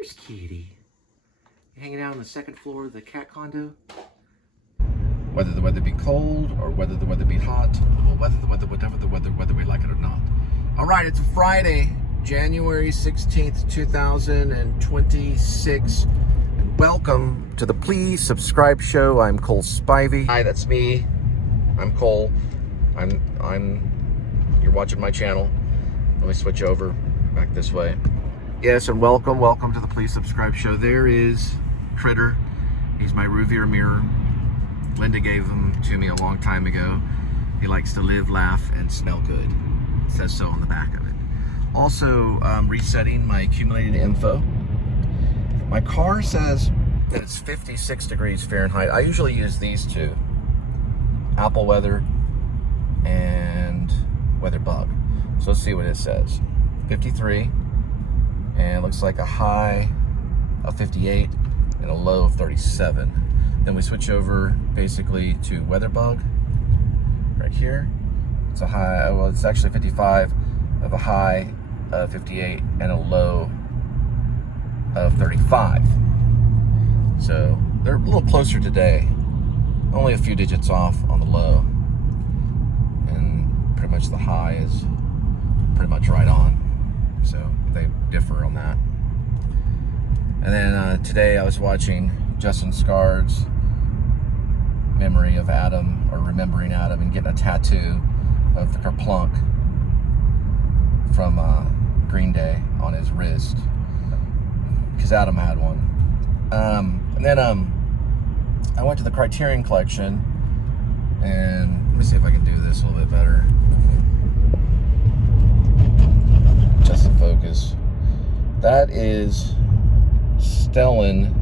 There's Kitty. Hanging out on the second floor of the cat condo. Whether the weather be cold or whether the weather be hot, or whatever the weather, whether we like it or not. All right, it's a Friday, January 16th, 2026. And welcome to the Please Subscribe Show. I'm Cole Spivey. Hi, that's me. I'm Cole. You're watching my channel. Let me switch over back this way. Yes, and welcome to the Please Subscribe Show. There is Critter. He's my rearview mirror. Linda gave him to me a long time ago. He likes to live, laugh, and smell good. It says so on the back of it. Also, resetting my accumulated info. My car says that it's 56 degrees Fahrenheit. I usually use these two. Apple weather and weather bug. So let's see what it says. 53. And it looks like a high of 58 and a low of 37. Then we switch over basically to Weatherbug right here. It's a high, well, it's actually 55 of a high of 58 and a low of 35. So they're a little closer today. Only a few digits off on the low. And pretty much the high is pretty much right on. So they differ on that. And then today I was watching Justin Scar's memory of Adam, or remembering Adam, and getting a tattoo of the Kerplunk from Green Day on his wrist, because Adam had one. And then I went to the Criterion Collection, and let me see if I can do this a little bit better. Just in focus. That is Stellan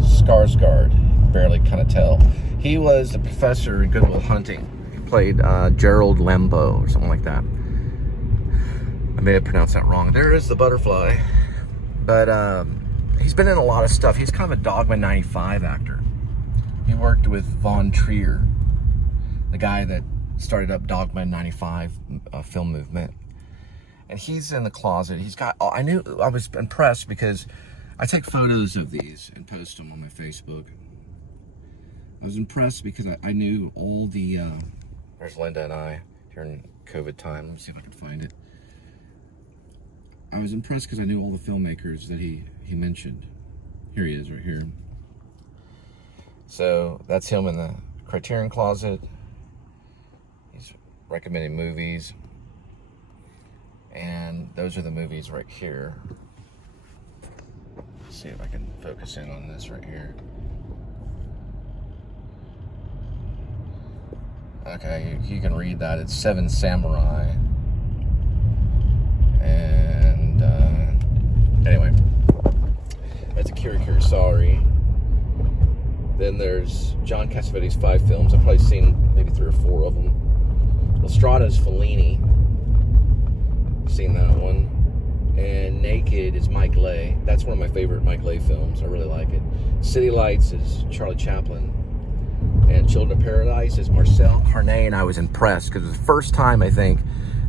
Skarsgård. Barely kind of tell. He was the professor in Good Will Hunting. He played Gerald Lembo or something like that. I may have pronounced that wrong. There is the butterfly. But he's been in a lot of stuff. He's kind of a Dogma 95 actor. He worked with Von Trier, the guy that started up Dogma 95 film movement. And he's in the closet. He's got, I was impressed because I take photos of these and post them on my Facebook. I was impressed because I knew all the, there's Linda and I during COVID time. Let me see if I can find it. I was impressed because I knew all the filmmakers that he mentioned. Here he is right here. So that's him in the Criterion closet. He's recommending movies. And those are the movies right here. Let's see if I can focus in on this right here. Okay, you can read that. It's Seven Samurai. And anyway, that's Akira Kurosawa. Then there's John Cassavetes' 5 films. I've probably seen maybe 3 or 4 of them. Lestrada's Fellini. Seen that one. And Naked is Mike Leigh. That's one of my favorite Mike Leigh films. I really like it. City Lights is Charlie Chaplin. And Children of Paradise is Marcel Carné. And I was impressed because it was the first time, I think,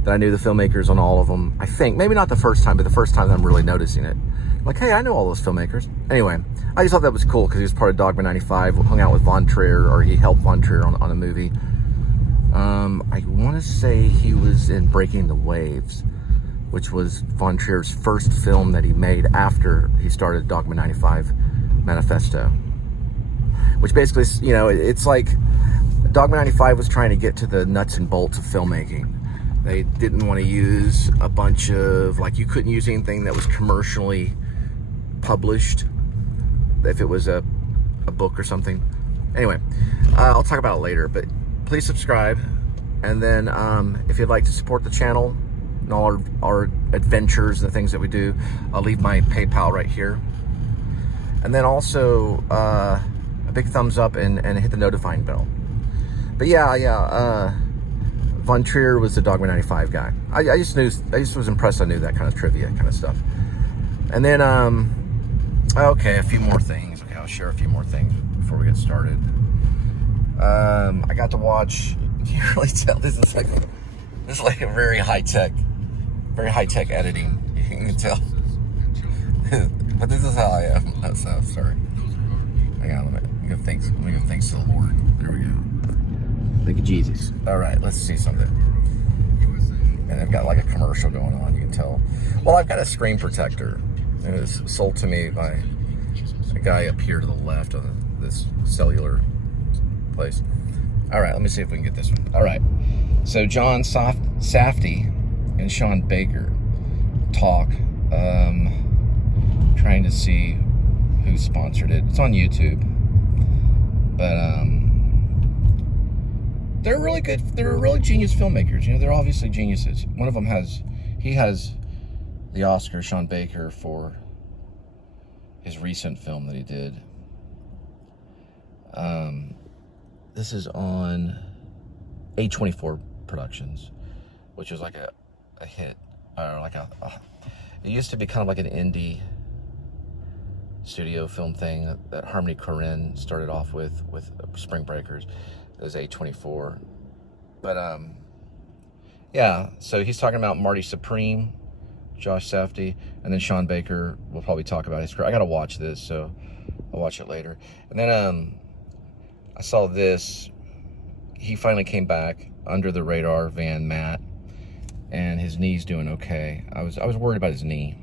that I knew the filmmakers on all of them. I think, maybe not the first time, but the first time that I'm really noticing it. Like, hey, I know all those filmmakers. Anyway, I just thought that was cool because he was part of Dogma 95, hung out with Von Trier, or he helped Von Trier on a movie. I want to say he was in Breaking the Waves, which was Von Trier's first film that he made after he started Dogma 95 Manifesto. Which basically, you know, it's like Dogma 95 was trying to get to the nuts and bolts of filmmaking. They didn't want to use a bunch of, like, you couldn't use anything that was commercially published if it was a book or something. Anyway, I'll talk about it later, but please subscribe. And then if you'd like to support the channel and all our adventures and the things that we do, I'll leave my PayPal right here. And then also a big thumbs up and hit the notifying bell. But yeah, Von Trier was the Dogma 95 guy. I just was impressed. I knew that kind of trivia kind of stuff. And then okay, a few more things. Okay, I'll share a few more things before we get started. I got to watch. You can really tell this is like a very high tech editing. You can tell But this is how I am. So sorry. Hang on, let me give thanks to the Lord. There we go. Thank you, Jesus. All right, let's see something. And I've got like a commercial going on, you can tell. Well, I've got a screen protector. It was sold to me by a guy up here to the left of this cellular place. All right, let me see if we can get this one. All right. So John Safdie and Sean Baker talk. Trying to see who sponsored it. It's on YouTube. But they're really good. They're really genius filmmakers. You know, they're obviously geniuses. One of them has the Oscar, Sean Baker, for his recent film that he did. This is on A24 Productions, which was like a hit, or like it used to be kind of like an indie studio film thing that Harmony Korine started off with Spring Breakers. It was A24. But yeah, so he's talking about Marty Supreme, Josh Safdie, and then Sean Baker will probably talk about his career. I gotta watch this, so I'll watch it later. And then I saw this. He finally came back, Under the Radar Van Matt, and his knee's doing okay. I was worried about his knee.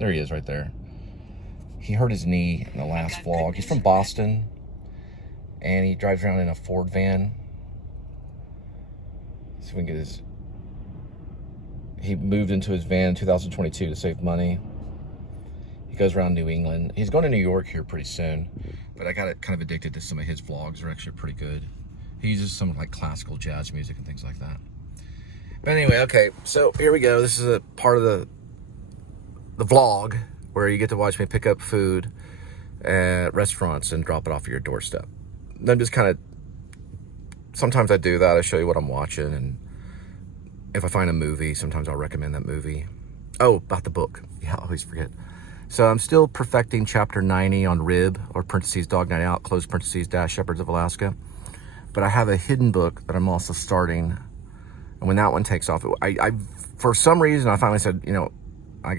There he is right there. He hurt his knee in the last vlog. He's from Boston, and he drives around in a Ford van. So we can get his... He moved into his van in 2022 to save money. He goes around New England. He's going to New York here pretty soon, but I got kind of addicted to some of his vlogs. They're actually pretty good. He uses some like classical jazz music and things like that. But anyway, okay, so here we go. This is a part of the vlog where you get to watch me pick up food at restaurants and drop it off at your doorstep. I'm just kind of, sometimes I do that. I show you what I'm watching, and if I find a movie, sometimes I'll recommend that movie. Oh, about the book. Yeah, I always forget. So I'm still perfecting chapter 90 on Rib, or parentheses, Dog Night Out, close parentheses, dash Shepherds of Alaska. But I have a hidden book that I'm also starting. And when that one takes off, I for some reason, I finally said, you know,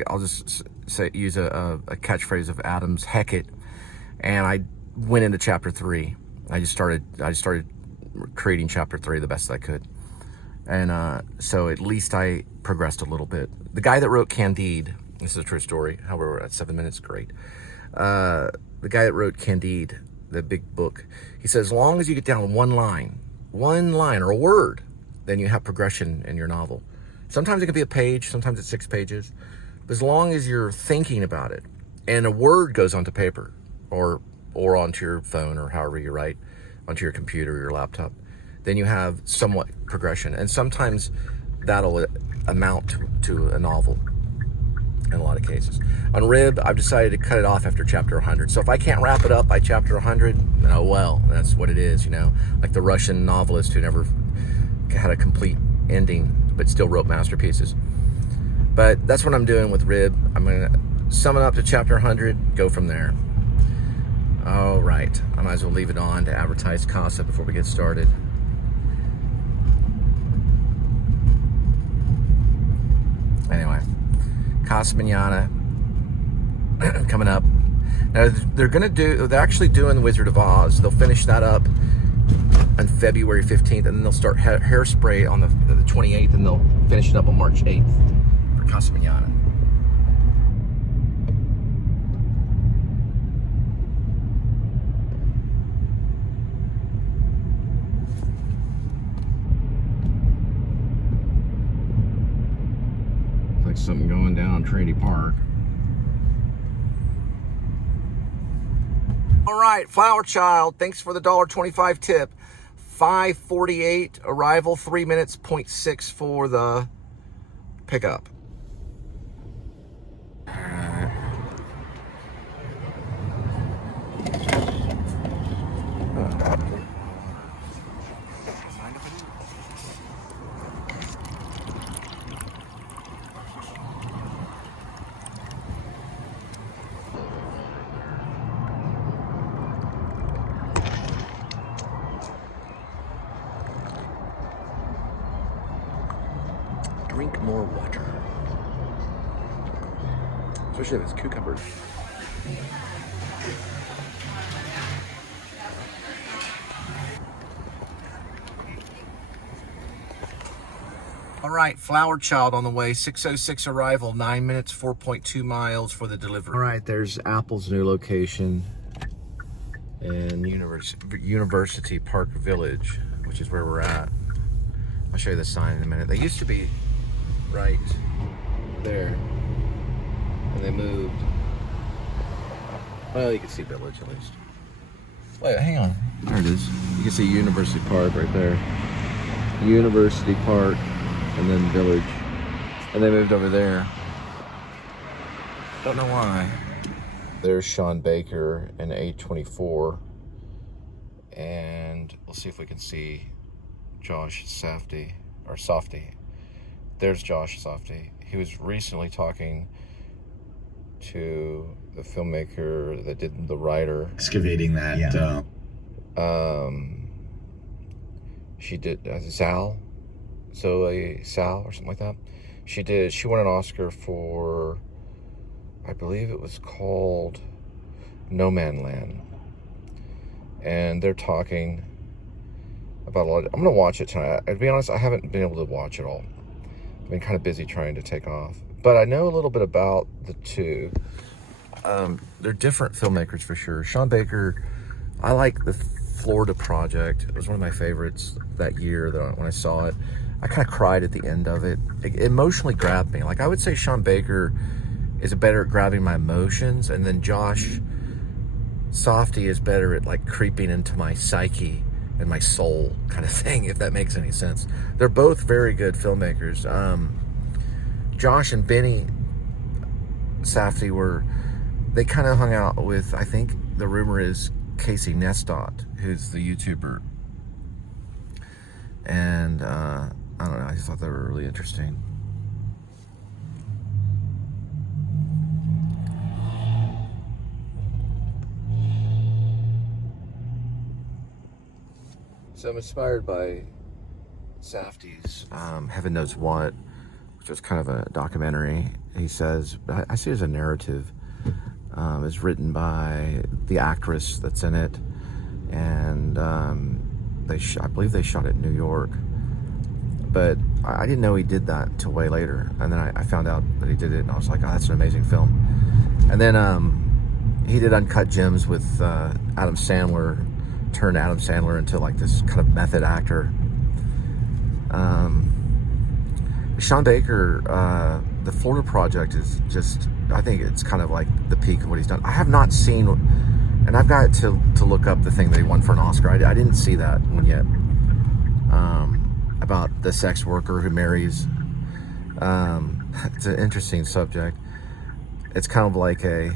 I'll just use a catchphrase of Adam's, heck it. And I went into chapter 3. I just started creating chapter 3 the best I could. And so at least I progressed a little bit. The guy that wrote Candide, this is a true story, however, we're at 7 minutes, great. The guy that wrote Candide, the big book, he says, as long as you get down one line or a word, then you have progression in your novel. Sometimes it can be a page, sometimes it's 6 pages. But as long as you're thinking about it, and a word goes onto paper, or onto your phone, or however you write, onto your computer or your laptop, then you have somewhat progression. And sometimes that'll amount to a novel in a lot of cases. On Rib, I've decided to cut it off after chapter 100. So if I can't wrap it up by chapter 100, then oh well, that's what it is, you know? Like the Russian novelist who never had a complete ending, but still wrote masterpieces. But that's what I'm doing with Rib. I'm going to sum it up to chapter 100, go from there. All right, I might as well leave it on to advertise Casa before we get started. Anyway, Casa Manana coming up. Now they're actually doing Wizard of Oz. They'll finish that up on February 15th, and then they'll start Hairspray on the 28th, and they'll finish it up on March 8th for Casa Manana. Like something going down Trinity Park. All right, Flower Child, thanks for the $1.25 tip. 5:48 arrival, 3 minutes, 0.6 for the pickup. Drink more water. especially if it's cucumbers. All right, Flower Child on the way. 6:06 arrival, 9 minutes, 4.2 miles for the delivery. All right, there's Apple's new location in University Park Village, which is where we're at. I'll show you the sign in a minute. They used to be right there, and they moved. Well, you can see Village at least. Wait, hang on. There it is. You can see University Park right there. University Park. And then Village, and they moved over there. Don't know why. There's Sean Baker and A24, and we'll see if we can see Josh Safdie, or Softy. There's Josh Softy. He was recently talking to the filmmaker that did The Writer. Excavating that. Yeah. She did Zal. Zoe Sal or something like that. She won an Oscar for, I believe it was called No Man Land. And they're talking about a lot. I'm going to watch it tonight. To be honest, I haven't been able to watch it all. I've been kind of busy trying to take off. But I know a little bit about the two. They're different filmmakers for sure. Sean Baker, I like the Florida Project. It was one of my favorites that year when I saw it. I kind of cried at the end of it. It emotionally grabbed me. Like, I would say Sean Baker is better at grabbing my emotions, and then Josh Softy is better at like creeping into my psyche and my soul kind of thing, if that makes any sense. They're both very good filmmakers. Josh and Benny Safdie they kind of hung out with, I think the rumor is, Casey Neistat, who's the YouTuber. And I don't know, I just thought they were really interesting. So I'm inspired by Safdie's Heaven Knows What, which is kind of a documentary. He says, I see it as a narrative. It's written by the actress that's in it, and I believe they shot it in New York. But I didn't know he did that until way later, and then I found out that he did it, and I was like, oh, that's an amazing film. And then he did Uncut Gems with Adam Sandler, turned Adam Sandler into like this kind of method actor. Sean Baker, the Florida Project is just, I think it's kind of like the peak of what he's done. I have not seen, and I've got to look up the thing that he won for an Oscar. I didn't see that one yet. About the sex worker who marries. It's an interesting subject. It's kind of like it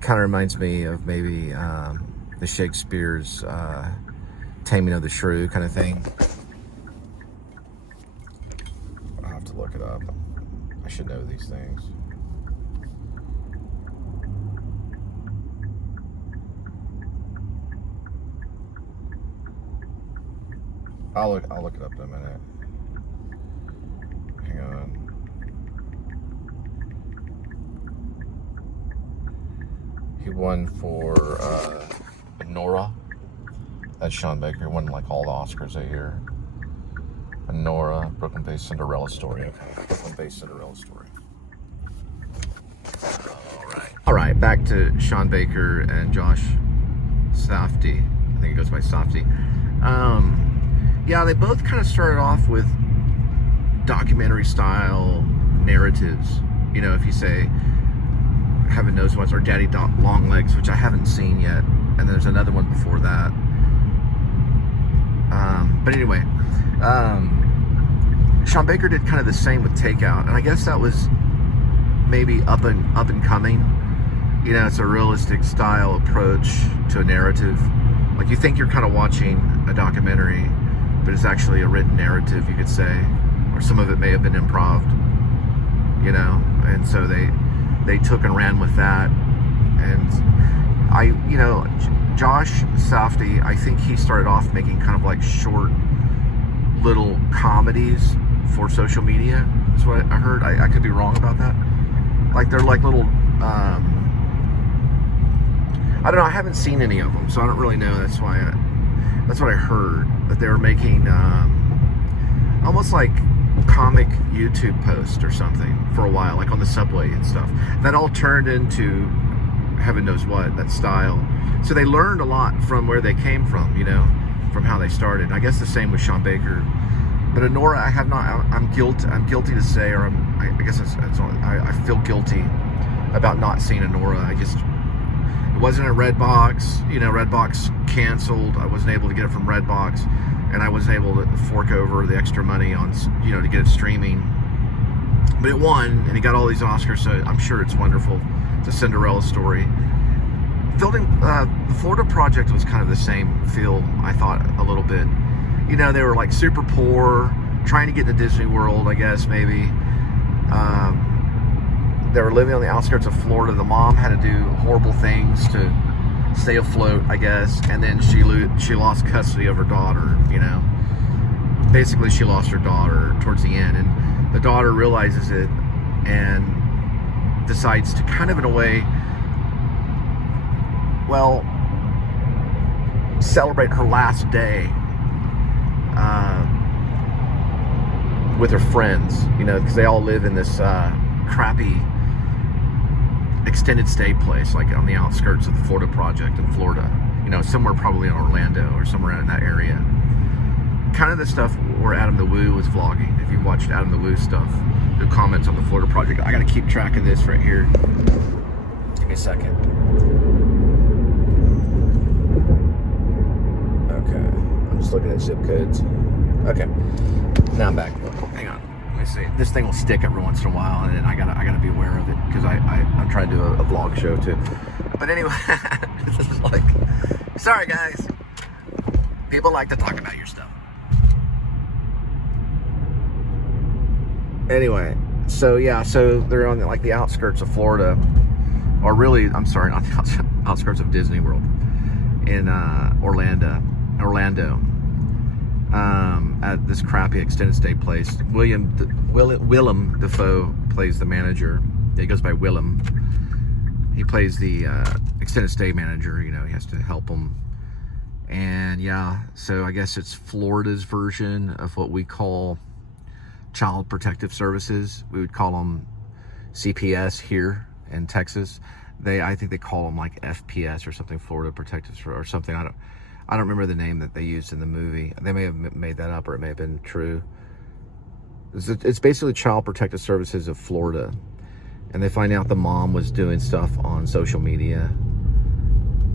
kind of reminds me of maybe the Shakespeare's Taming of the Shrew kind of thing. I'll have to look it up. I should know these things. I'll look it up in a minute. Hang on. He won for Nora. That's Sean Baker. He won like all the Oscars that year. Nora, Brooklyn-based Cinderella Story. Okay, Brooklyn-based Cinderella Story. All right, back to Sean Baker and Josh Safdie. I think it goes by Softy. Yeah, they both kind of started off with documentary style narratives. You know, if you say Heaven Knows What, or Daddy Longlegs, which I haven't seen yet, and there's another one before that. But anyway, Sean Baker did kind of the same with Takeout, and I guess that was maybe up and coming. You know, it's a realistic style approach to a narrative. Like, you think you're kind of watching a documentary, but it's actually a written narrative, you could say, or some of it may have been improv, you know. And so they took and ran with that. And Josh Safdie, I think he started off making kind of like short little comedies for social media. That's what I heard. I could be wrong about that. Like, they're like little I don't know. I haven't seen any of them, so I don't really know. That's what I heard, that they were making almost like comic YouTube posts or something for a while, like on the subway and stuff. That all turned into heaven knows what, that style. So they learned a lot from where they came from, you know, from how they started. I guess the same with Sean Baker. But Anora, I have not. I'm guilty to say, or I guess I feel guilty about not seeing Anora. It wasn't at Redbox. You know, Redbox canceled. I wasn't able to get it from Redbox, and I wasn't able to fork over the extra money on, you know, to get it streaming. But it won, and it got all these Oscars, so I'm sure it's wonderful. It's a Cinderella story. The Florida Project was kind of the same feel, I thought, a little bit. You know, they were like super poor, trying to get to Disney World, I guess, maybe. They were living on the outskirts of Florida. The mom had to do horrible things to stay afloat, I guess. And then she lost custody of her daughter, you know. Basically, she lost her daughter towards the end. And the daughter realizes it and decides to kind of, in a way, well, celebrate her last day with her friends, you know, because they all live in this crappy extended stay place, like on the outskirts of the Florida Project in Florida, you know, somewhere probably in Orlando or somewhere in that area. Kind of the stuff where Adam the Woo was vlogging. If you watched Adam the Woo stuff, the comments on the Florida Project. I gotta keep track of this right here. Give me a second. Okay, I'm just looking at zip codes. Okay, now I'm back. Hang on. Let me see. This thing will stick every once in a while, and I gotta be aware of it, because I'm trying to do a vlog show too. But anyway, this is like, sorry guys. People like to talk about your stuff. Anyway, so yeah, so they're on like the outskirts of Florida, or really, I'm sorry, not the outskirts of Disney World in Orlando. At this crappy extended stay place. Willem Dafoe plays the manager. He goes by Willem. He plays the extended stay manager. You know, he has to help them. And yeah, so I guess it's Florida's version of what we call Child Protective Services. We would call them CPS here in Texas. I think they call them like FPS or something, Florida Protective or something. I don't remember the name that they used in the movie. They may have made that up, or it may have been true. It's basically Child Protective Services of Florida. And they find out the mom was doing stuff on social media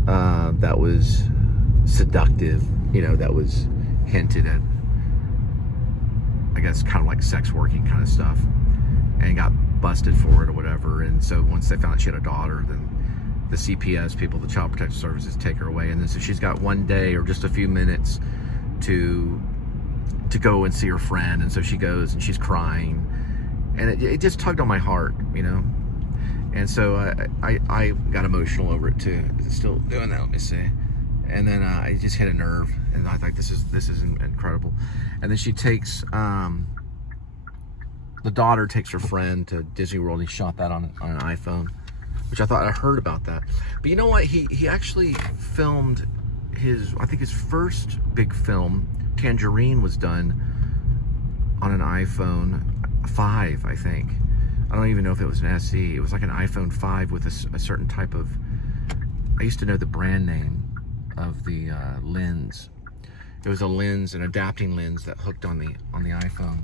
that was seductive, you know, that was hinted at, I guess, kind of like sex working kind of stuff, and got busted for it or whatever. And so once they found out she had a daughter, then the CPS people, the Child Protective Services, take her away. And then so she's got one day or just a few minutes to go and see her friend. And so she goes and she's crying, and it just tugged on my heart, you know. And so I got emotional over it too. Is it still doing that? Let me see. And then I just hit a nerve, and I thought this is incredible. And then she takes the daughter takes her friend to Disney World. And he shot that on an iPhone, which I thought, I heard about that. But you know what? He actually filmed I think his first big film, Tangerine, was done on an iPhone 5, I think. I don't even know if it was an SE. It was like an iPhone 5 with a certain type of, I used to know the brand name of the lens. It was a lens, an adapting lens that hooked on the iPhone,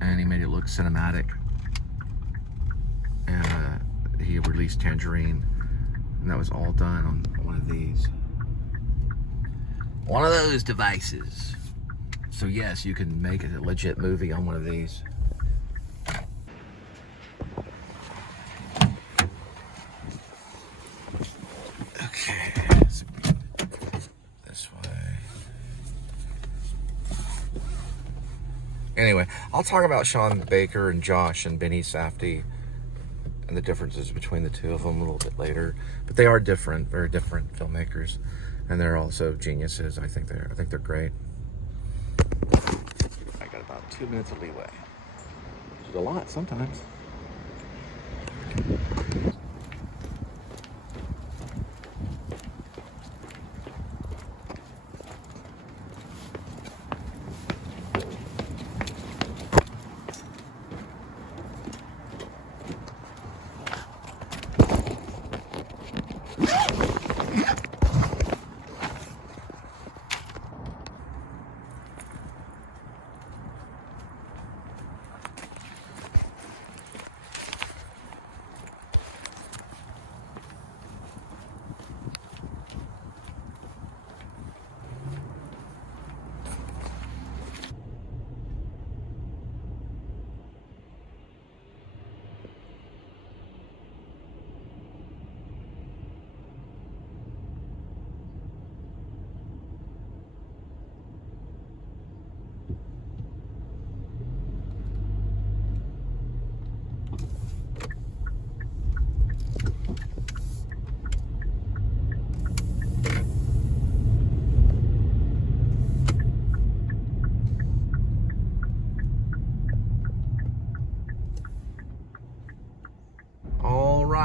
and he made it look cinematic. And he released Tangerine, and that was all done on one of these, one of those devices. So yes, you can make a legit movie on one of these. Okay, this way. Anyway, I'll talk about Sean Baker and Josh and Benny Safdie and the differences between the two of them a little bit later. But they are different, very different filmmakers, and they're also geniuses. I think they're great. I got about 2 minutes of leeway, which is a lot sometimes.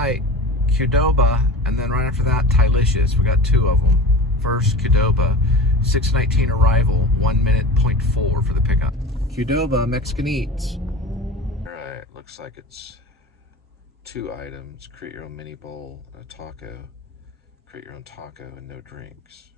right, Qdoba, and then right after that, Thailicious. We got 2 of them. First, Qdoba, 6:19 arrival, 1 minute, 0.4 for the pickup. Qdoba, Mexican Eats. All right, looks like it's 2 items. Create your own mini bowl and a taco. Create your own taco and no drinks.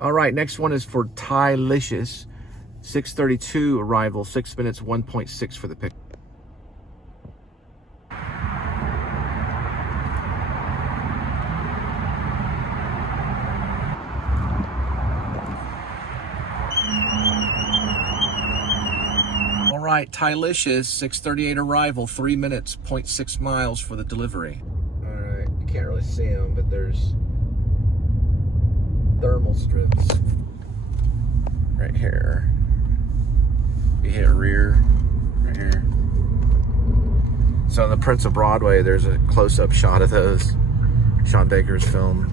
All right, next one is for Thailicious. 6:32 arrival, 6 minutes, 1.6 for the pick. All right, Thailicious, 6:38 arrival, 3 minutes, 0.6 miles for the delivery. All right, you can't really see them, but there's thermal strips right here. You hit rear right here. So on the Prince of Broadway, there's a close-up shot of those. Sean Baker's film,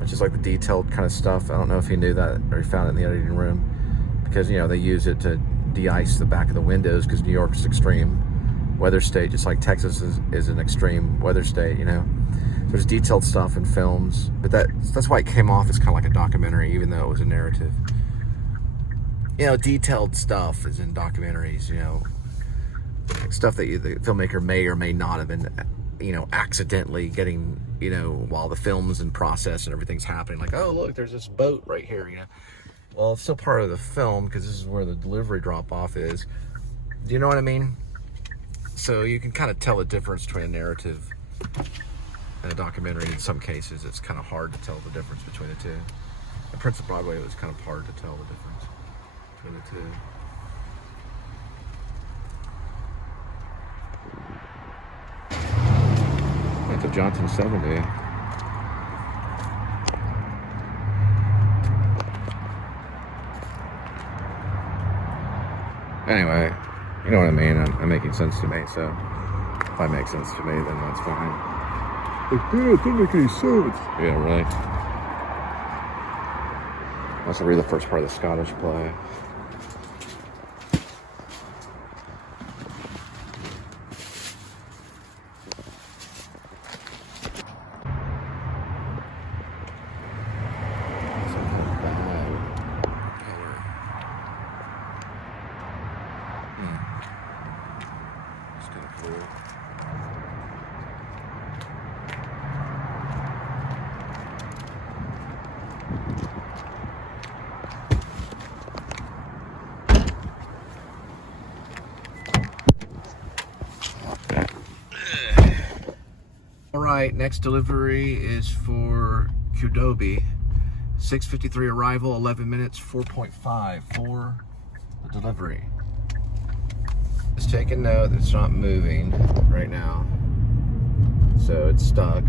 which is like the detailed kind of stuff. I don't know if he knew that or he found it in the editing room, because you know they use it to de-ice the back of the windows because New York's extreme weather state, just like Texas is an extreme weather state, you know. There's detailed stuff in films, but that's why it came off as kind of like a documentary, even though it was a narrative. You know, detailed stuff is in documentaries, you know, stuff that the filmmaker may or may not have been, you know, accidentally getting, you know, while the film's in process and everything's happening. Like, oh, look, there's this boat right here, you know. Well, it's still part of the film because this is where the delivery drop-off is. Do you know what I mean? So you can kind of tell the difference between a narrative and a documentary. In some cases, it's kind of hard to tell the difference between the two. In Prince of Broadway, it was kind of hard to tell the difference between the two. That's a Johnson 70. Anyway, you know what I mean. I'm making sense to me, so if I make sense to me, then that's fine. Like, dude, it didn't make any sense. Yeah, right. I also read the first part of the Scottish play. Alright, next delivery is for Qdoba. 6:53 arrival, 11 minutes, 4.5 for the delivery. Just take a note that it's not moving right now. So it's stuck.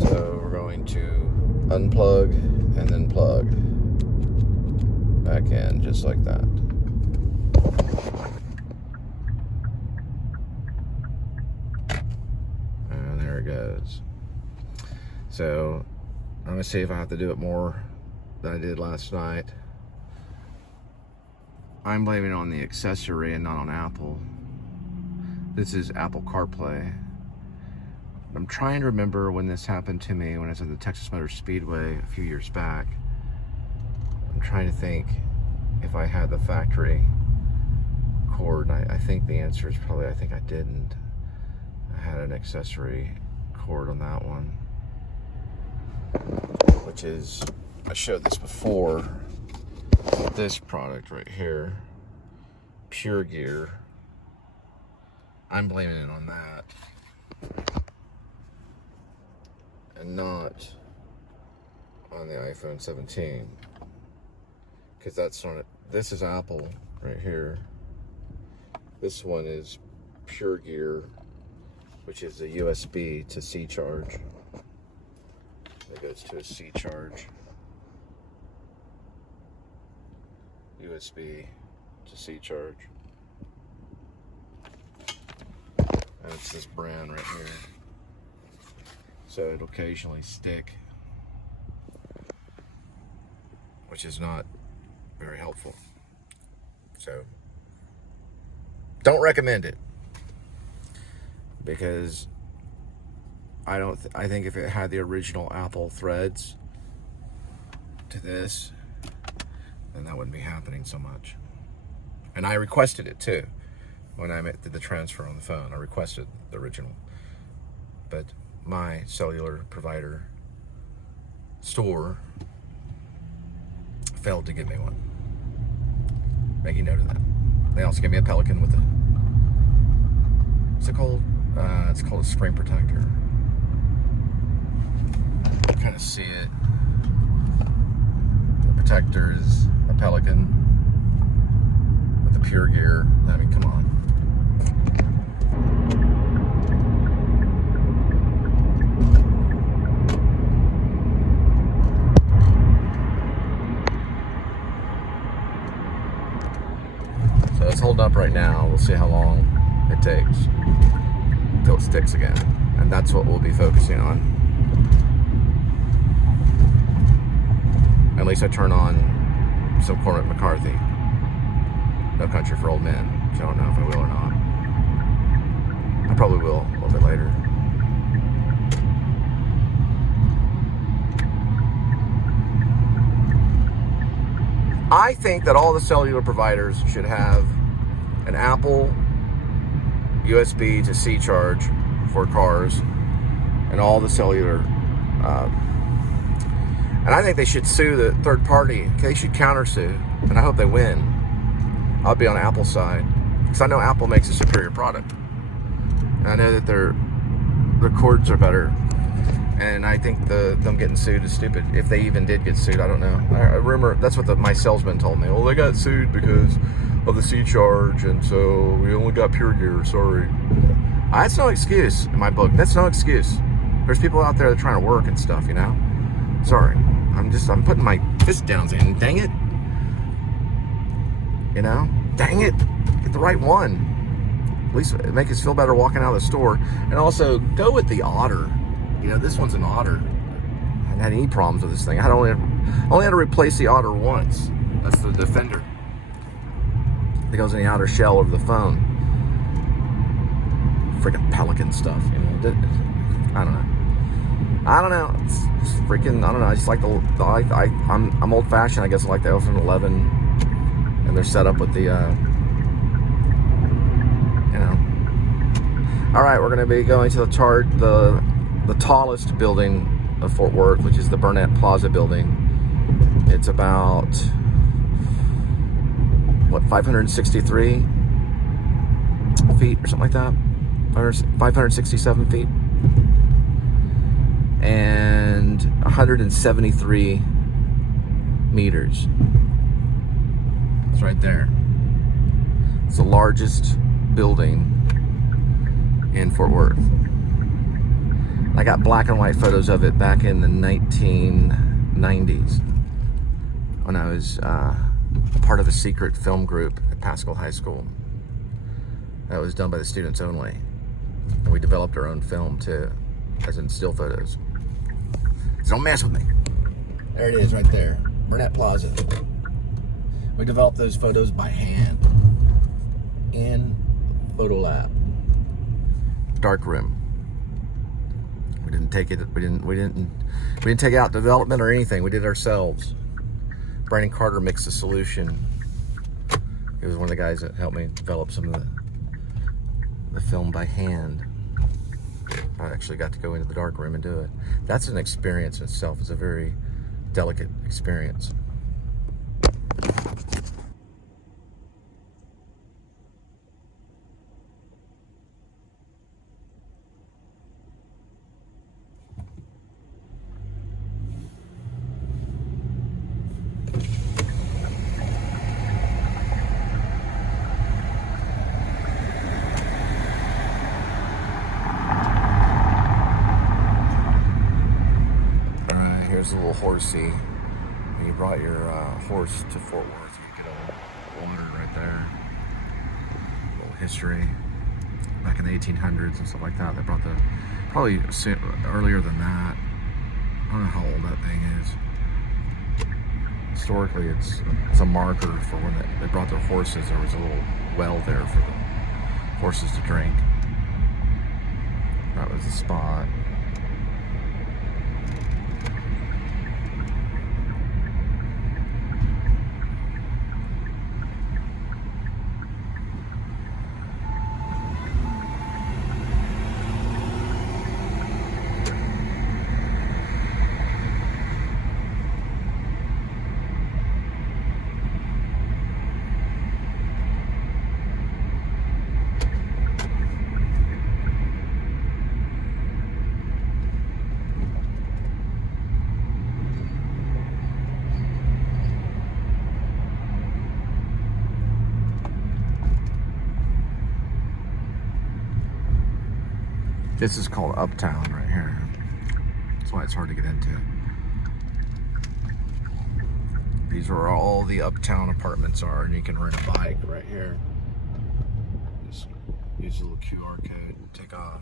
So we're going to unplug and then plug back in just like that. And there it goes. So I'm gonna see if I have to do it more than I did last night. I'm blaming it on the accessory and not on Apple. This is Apple CarPlay. I'm trying to remember when this happened to me when I was at the Texas Motor Speedway a few years back. I'm trying to think if I had the factory cord. I think the answer is probably I think I didn't. I had an accessory cord on that one, which is, I showed this before, this product right here, Pure Gear. I'm blaming it on that and not on the iPhone 17, because that's on it. This is Apple right here. This one is Pure Gear, which is a USB to C charge. It goes to a C charge. USB to C charge. And it's this brand right here. So it'll occasionally stick, which is not very helpful. So don't recommend it, because I think if it had the original Apple threads to this, then that wouldn't be happening so much. And I requested it too. When I did the transfer on the phone, I requested the original. But my cellular provider store failed to give me one. Making note of that. They also gave me a Pelican with a, what's it called? It's called a screen protector. You kind of see it. The protector is a Pelican with the Pure Gear. I mean, come on. So it's holding up right now. We'll see how long it takes until it sticks again. And that's what we'll be focusing on. At least I turn on some Cormac McCarthy. No Country for Old Men, which I don't know if I will or not. I probably will a little bit later. I think that all the cellular providers should have an Apple USB to C charge for cars, and all the cellular. And I think they should sue the third party. They should countersue, and I hope they win. I'll be on Apple's side, because I know Apple makes a superior product. And I know that their cords are better. And I think them getting sued is stupid. If they even did get sued, I don't know. I remember that's what my salesman told me. Well, they got sued because of the C charge, and so we only got Pure Gear. Sorry. That's no excuse in my book. That's no excuse. There's people out there that are trying to work and stuff, you know. Sorry. I'm putting my fist down saying, dang it. You know? Dang it. Get the right one. At least make us feel better walking out of the store. And also, go with the Otter. You know, this one's an Otter. I haven't had any problems with this thing. I only had to replace the Otter once. That's the Defender. It goes in the outer shell of the phone. Freaking Pelican stuff, you know. I don't know. It's freaking, I don't know. I just like I'm old fashioned. I guess I like the iPhone 11, and they're set up with the, you know. All right, we're going to be going to the tallest building of Fort Worth, which is the Burnett Plaza building. It's about, 563 feet or something like that. 567 feet. And 173 meters. It's right there. It's the largest building in Fort Worth. I got black and white photos of it back in the 1990s when I was part of a secret film group at Pascal High School that was done by the students only. And we developed our own film too, as in still photos. So don't mess with me. There it is right there, Burnett Plaza. We developed those photos by hand in Photo Lab. Dark room. We didn't take it. We didn't take out development or anything. We did it ourselves. Brandon Carter mixed the solution. He was one of the guys that helped me develop some of the film by hand. I actually got to go into the dark room and do it. That's an experience in itself. It's a very delicate experience. Here's a little horsey. When you brought your horse to Fort Worth, you get a water right there. A little history. back in the 1800s and stuff like that. They brought probably earlier than that. I don't know how old that thing is. Historically, it's a marker for when they brought their horses. There was a little well there for the horses to drink. That was the spot. This is called Uptown right here. That's why it's hard to get into. These are where all the Uptown apartments are, and you can rent a bike right here. Just use a little QR code and take off.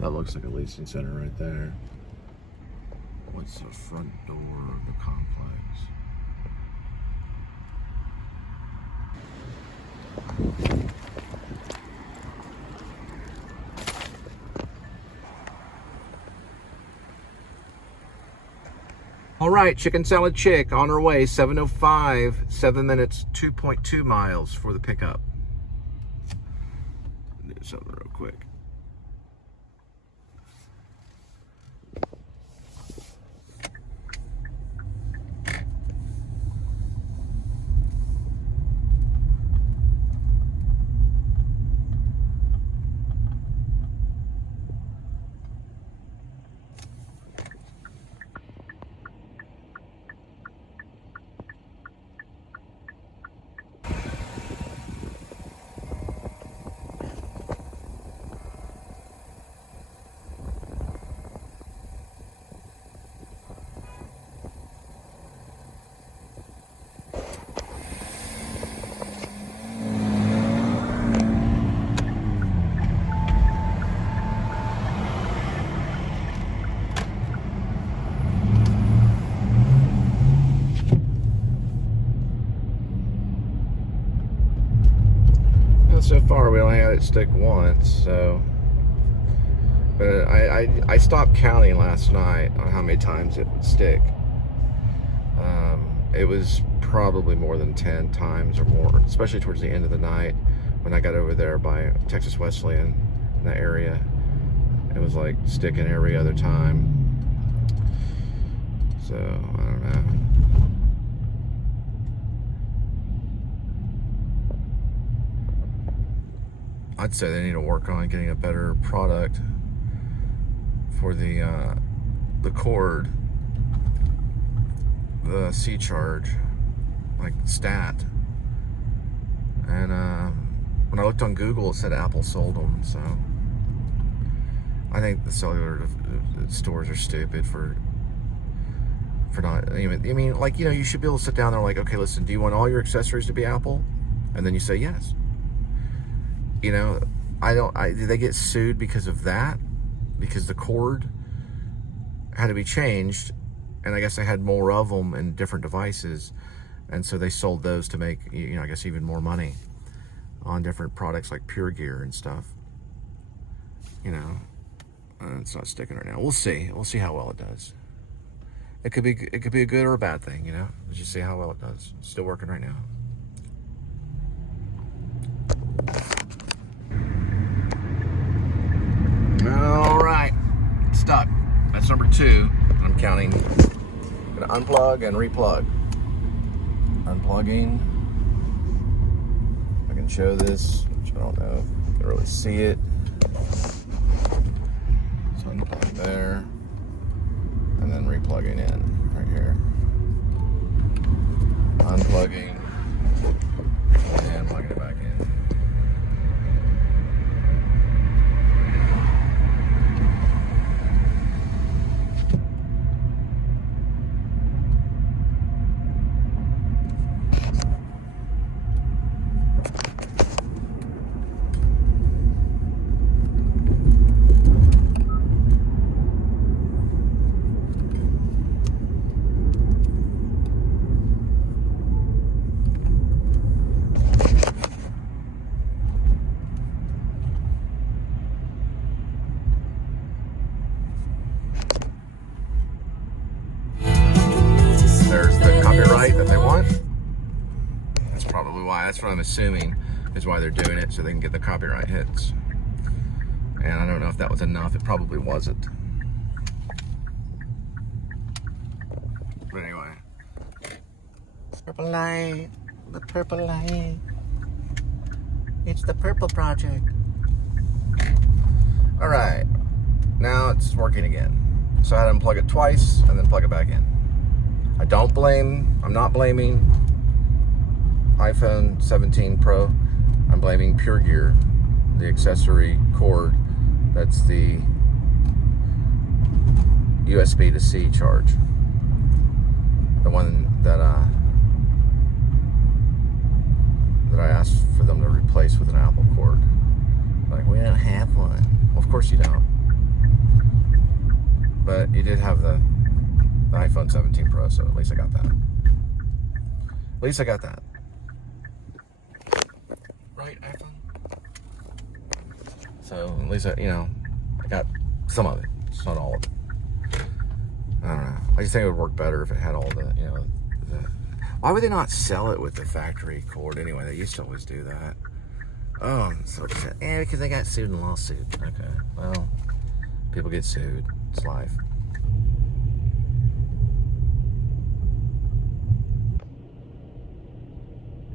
That looks like a leasing center right there. What's the front door of the complex? All right, Chicken Salad Chick on her way, 7:05, 7 minutes, 2.2 miles for the pickup. Do something real quick. So far we only had it stick once, so but I stopped counting last night on how many times it would stick. It was probably more than 10 times or more, especially towards the end of the night when I got over there by Texas Wesleyan in that area. It was like sticking every other time, so I don't know. I'd say they need to work on getting a better product for the cord, the C charge, like stat. And when I looked on Google, it said Apple sold them. So I think the cellular stores are stupid for not even. I mean, like, you know, you should be able to sit down there like, okay, listen, do you want all your accessories to be Apple? And then you say yes. You know, did they get sued because of that? Because the cord had to be changed, and I guess they had more of them in different devices, and so they sold those to make, you know, I guess even more money on different products like Pure Gear and stuff. You know, it's not sticking right now. We'll see. We'll see how well it does. It could be a good or a bad thing. You know, let's just see how well it does. It's still working right now. All right, stuck. That's number 2. I'm counting. Gonna unplug and replug. Unplugging show this, which I don't know if you can really see it. So unplug there, and then replugging in right here. Unplugging and plugging it back in. There's the copyright that they want. That's probably why. That's what I'm assuming is why they're doing it, so they can get the copyright hits. And I don't know if that was enough. It probably wasn't. But anyway. Purple light. The purple light. It's the Purple Project. Alright. Now it's working again. So I had to unplug it twice and then plug it back in. I'm not blaming iPhone 17 Pro. I'm blaming Pure Gear, the accessory cord that's the USB to C charge. The one that I asked for them to replace with an Apple cord. Like, we don't have one. Well, of course you don't. But you did have the iPhone 17 Pro, so at least I got that. At least I got that. Right, iPhone? So at least I got some of it. It's not all of it. I don't know. I just think it would work better if it had all the. Why would they not sell it with the factory cord anyway? They used to always do that. Oh, I'm so upset. Yeah, because they got sued in a lawsuit. Okay, well, people get sued. It's life.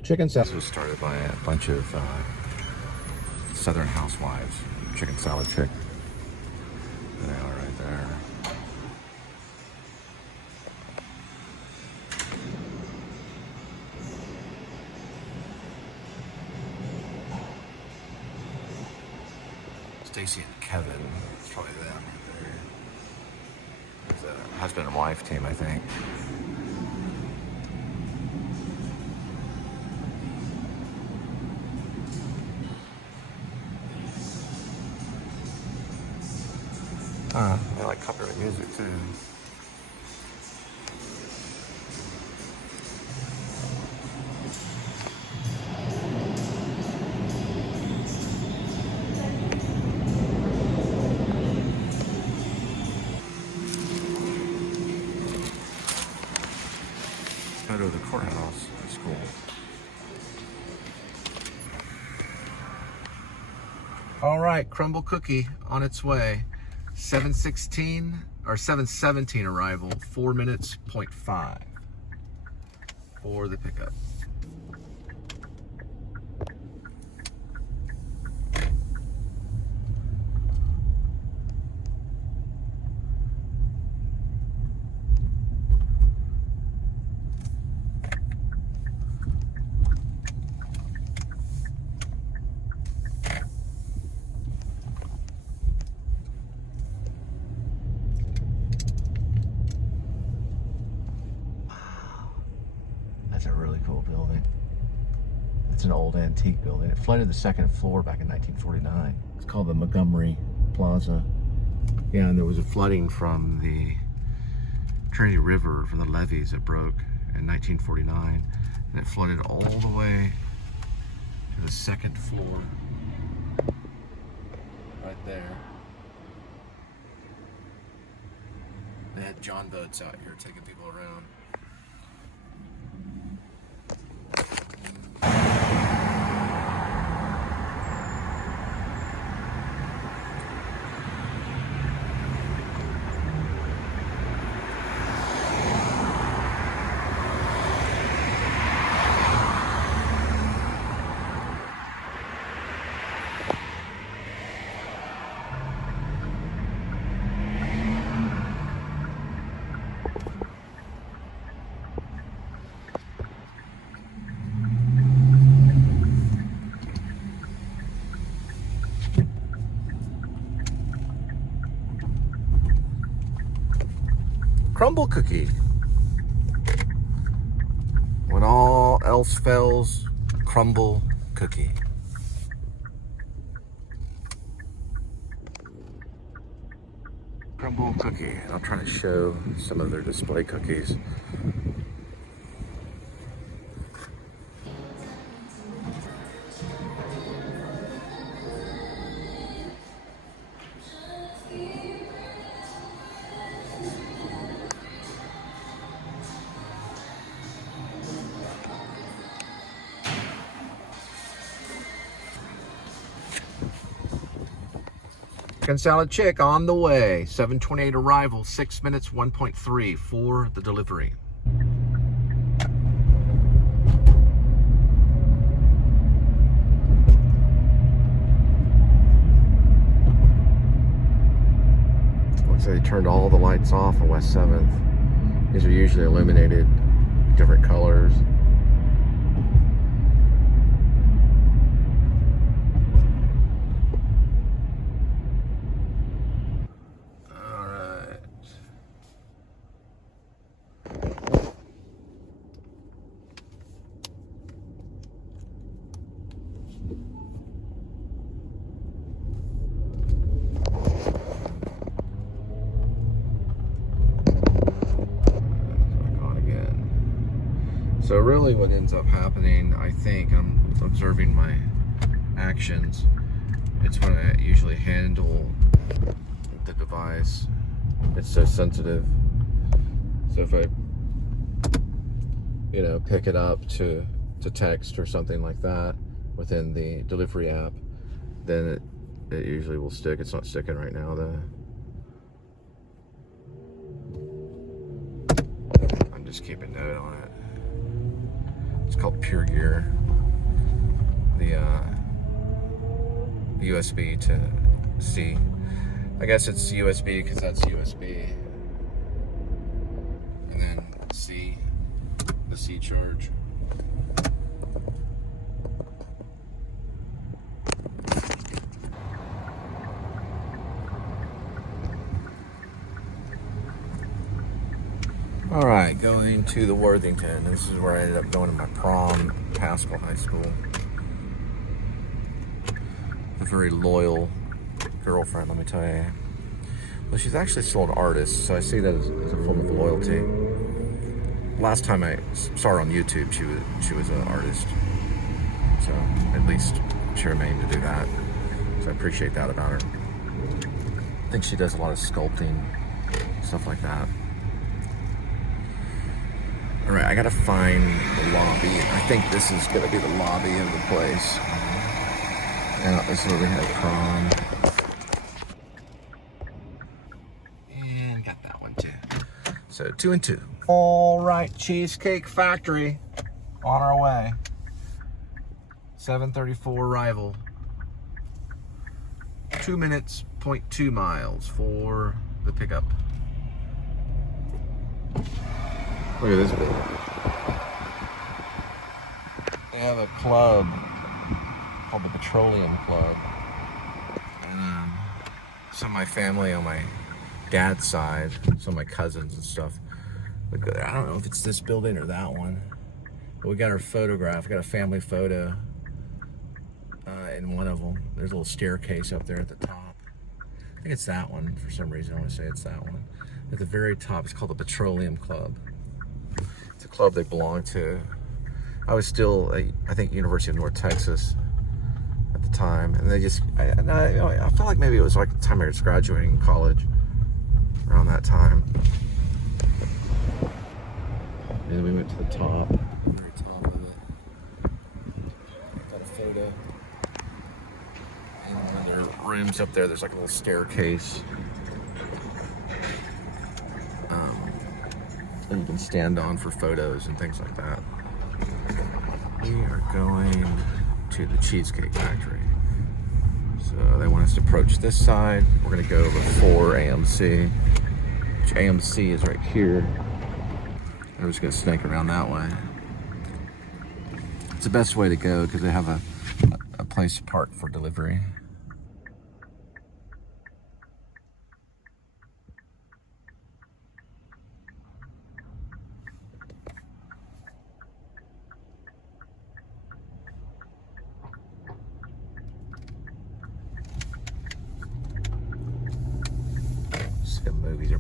Chicken salad was started by a bunch of Southern housewives. Chicken salad chick. There they are right there. Stacy and Kevin. It's probably them right there. It's a husband and wife team, I think. I like copyright music too. Go to the courthouse. That's cool. All right, crumble cookie on its way. 7:16 or 7:17 arrival, 4 minutes, 0.5 for the pickup. That's a really cool building. It's an old antique building. It flooded the second floor back in 1949. It's called the Montgomery Plaza. Yeah, and there was a flooding from the Trinity River, from the levees that broke in 1949. And it flooded all the way to the second floor. Right there. They had John boats out here taking people around. crumble cookie. When all else fails, crumble cookie. Crumble cookie. I'll try to show some of their display cookies. Chicken salad chick on the way. 7:28 arrival, 6 minutes, 1.3 for the delivery. Looks like they turned all the lights off on West 7th. These are usually illuminated, different colors. So really what ends up happening, I think, I'm observing my actions, it's when I usually handle the device, it's so sensitive. So if I, pick it up to text or something like that within the delivery app, then it usually will stick. It's not sticking right now though. I'm just keeping note on it. It's called Pure Gear. The USB to C. I guess it's USB because that's USB. And then C, the C charge. All right, going to the Worthington. This is where I ended up going to my prom, Pascal High School. A very loyal girlfriend, let me tell you. Well, she's actually still an artist, so I see that as a form of loyalty. Last time I saw her on YouTube, she was an artist. So at least she remained to do that. So I appreciate that about her. I think she does a lot of sculpting, stuff like that. All right, I gotta find the lobby. I think this is gonna be the lobby of the place. Yeah, this is where we had prom. And got that one too. So 2 and 2. All right, Cheesecake Factory on our way. 7:34 arrival. 2 minutes, 0.2 miles for the pickup. Look at this building. They have a club called the Petroleum Club. And some of my family on my dad's side, some of my cousins and stuff, would go there. I don't know if it's this building or that one. But we got our photograph. We got a family photo in one of them. There's a little staircase up there at the top. I think it's that one for some reason. I want to say it's that one. At the very top, it's called the Petroleum Club. It's a club they belong to. I was still, I think, University of North Texas at the time, and they just, I felt like maybe it was like the time I was graduating college, around that time. And we went to the top, the very top of it. Got a photo. And there are rooms up there. There's like a little staircase. That you can stand on for photos and things like that. We are going to the Cheesecake Factory. So they want us to approach this side. We're gonna go before AMC, which AMC is right here. I'm just gonna snake around that way. It's the best way to go because they have a place to park for delivery.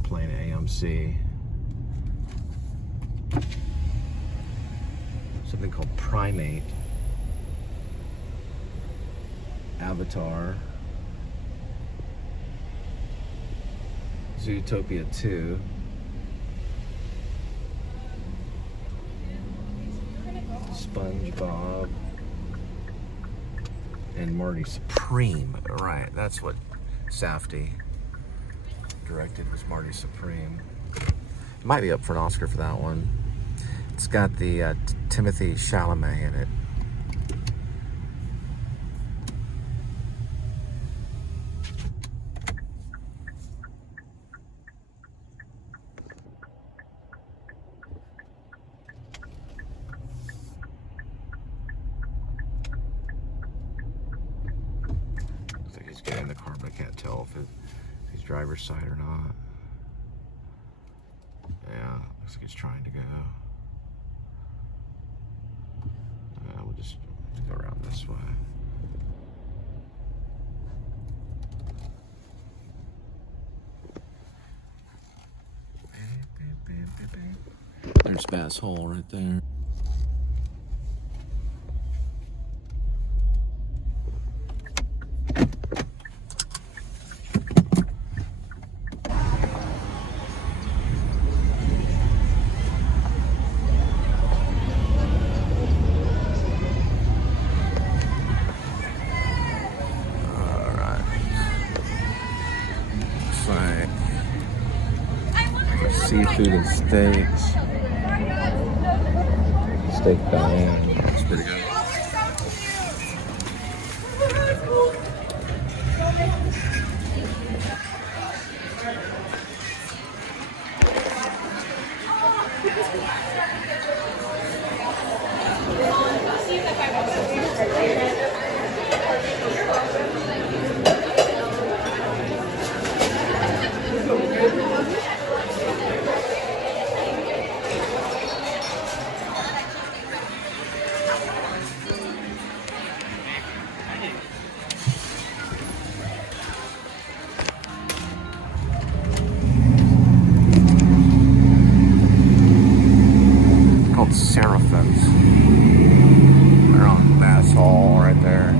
playing AMC. Something called Primate. Avatar. Zootopia 2. SpongeBob. And Marty Supreme. Right, that's what Safdie directed, was Marty Supreme. Might be up for an Oscar for that one. It's got the Timothy Chalamet in it. Looks like he's getting in the car, but I can't tell if he's driver's side or not. Yeah, looks like he's trying to go. We'll just go around this way. There's Bass Hole right there. Seafood and steaks. Steak Diane. That's pretty good. Seraphims. They're on Bass Hall right there.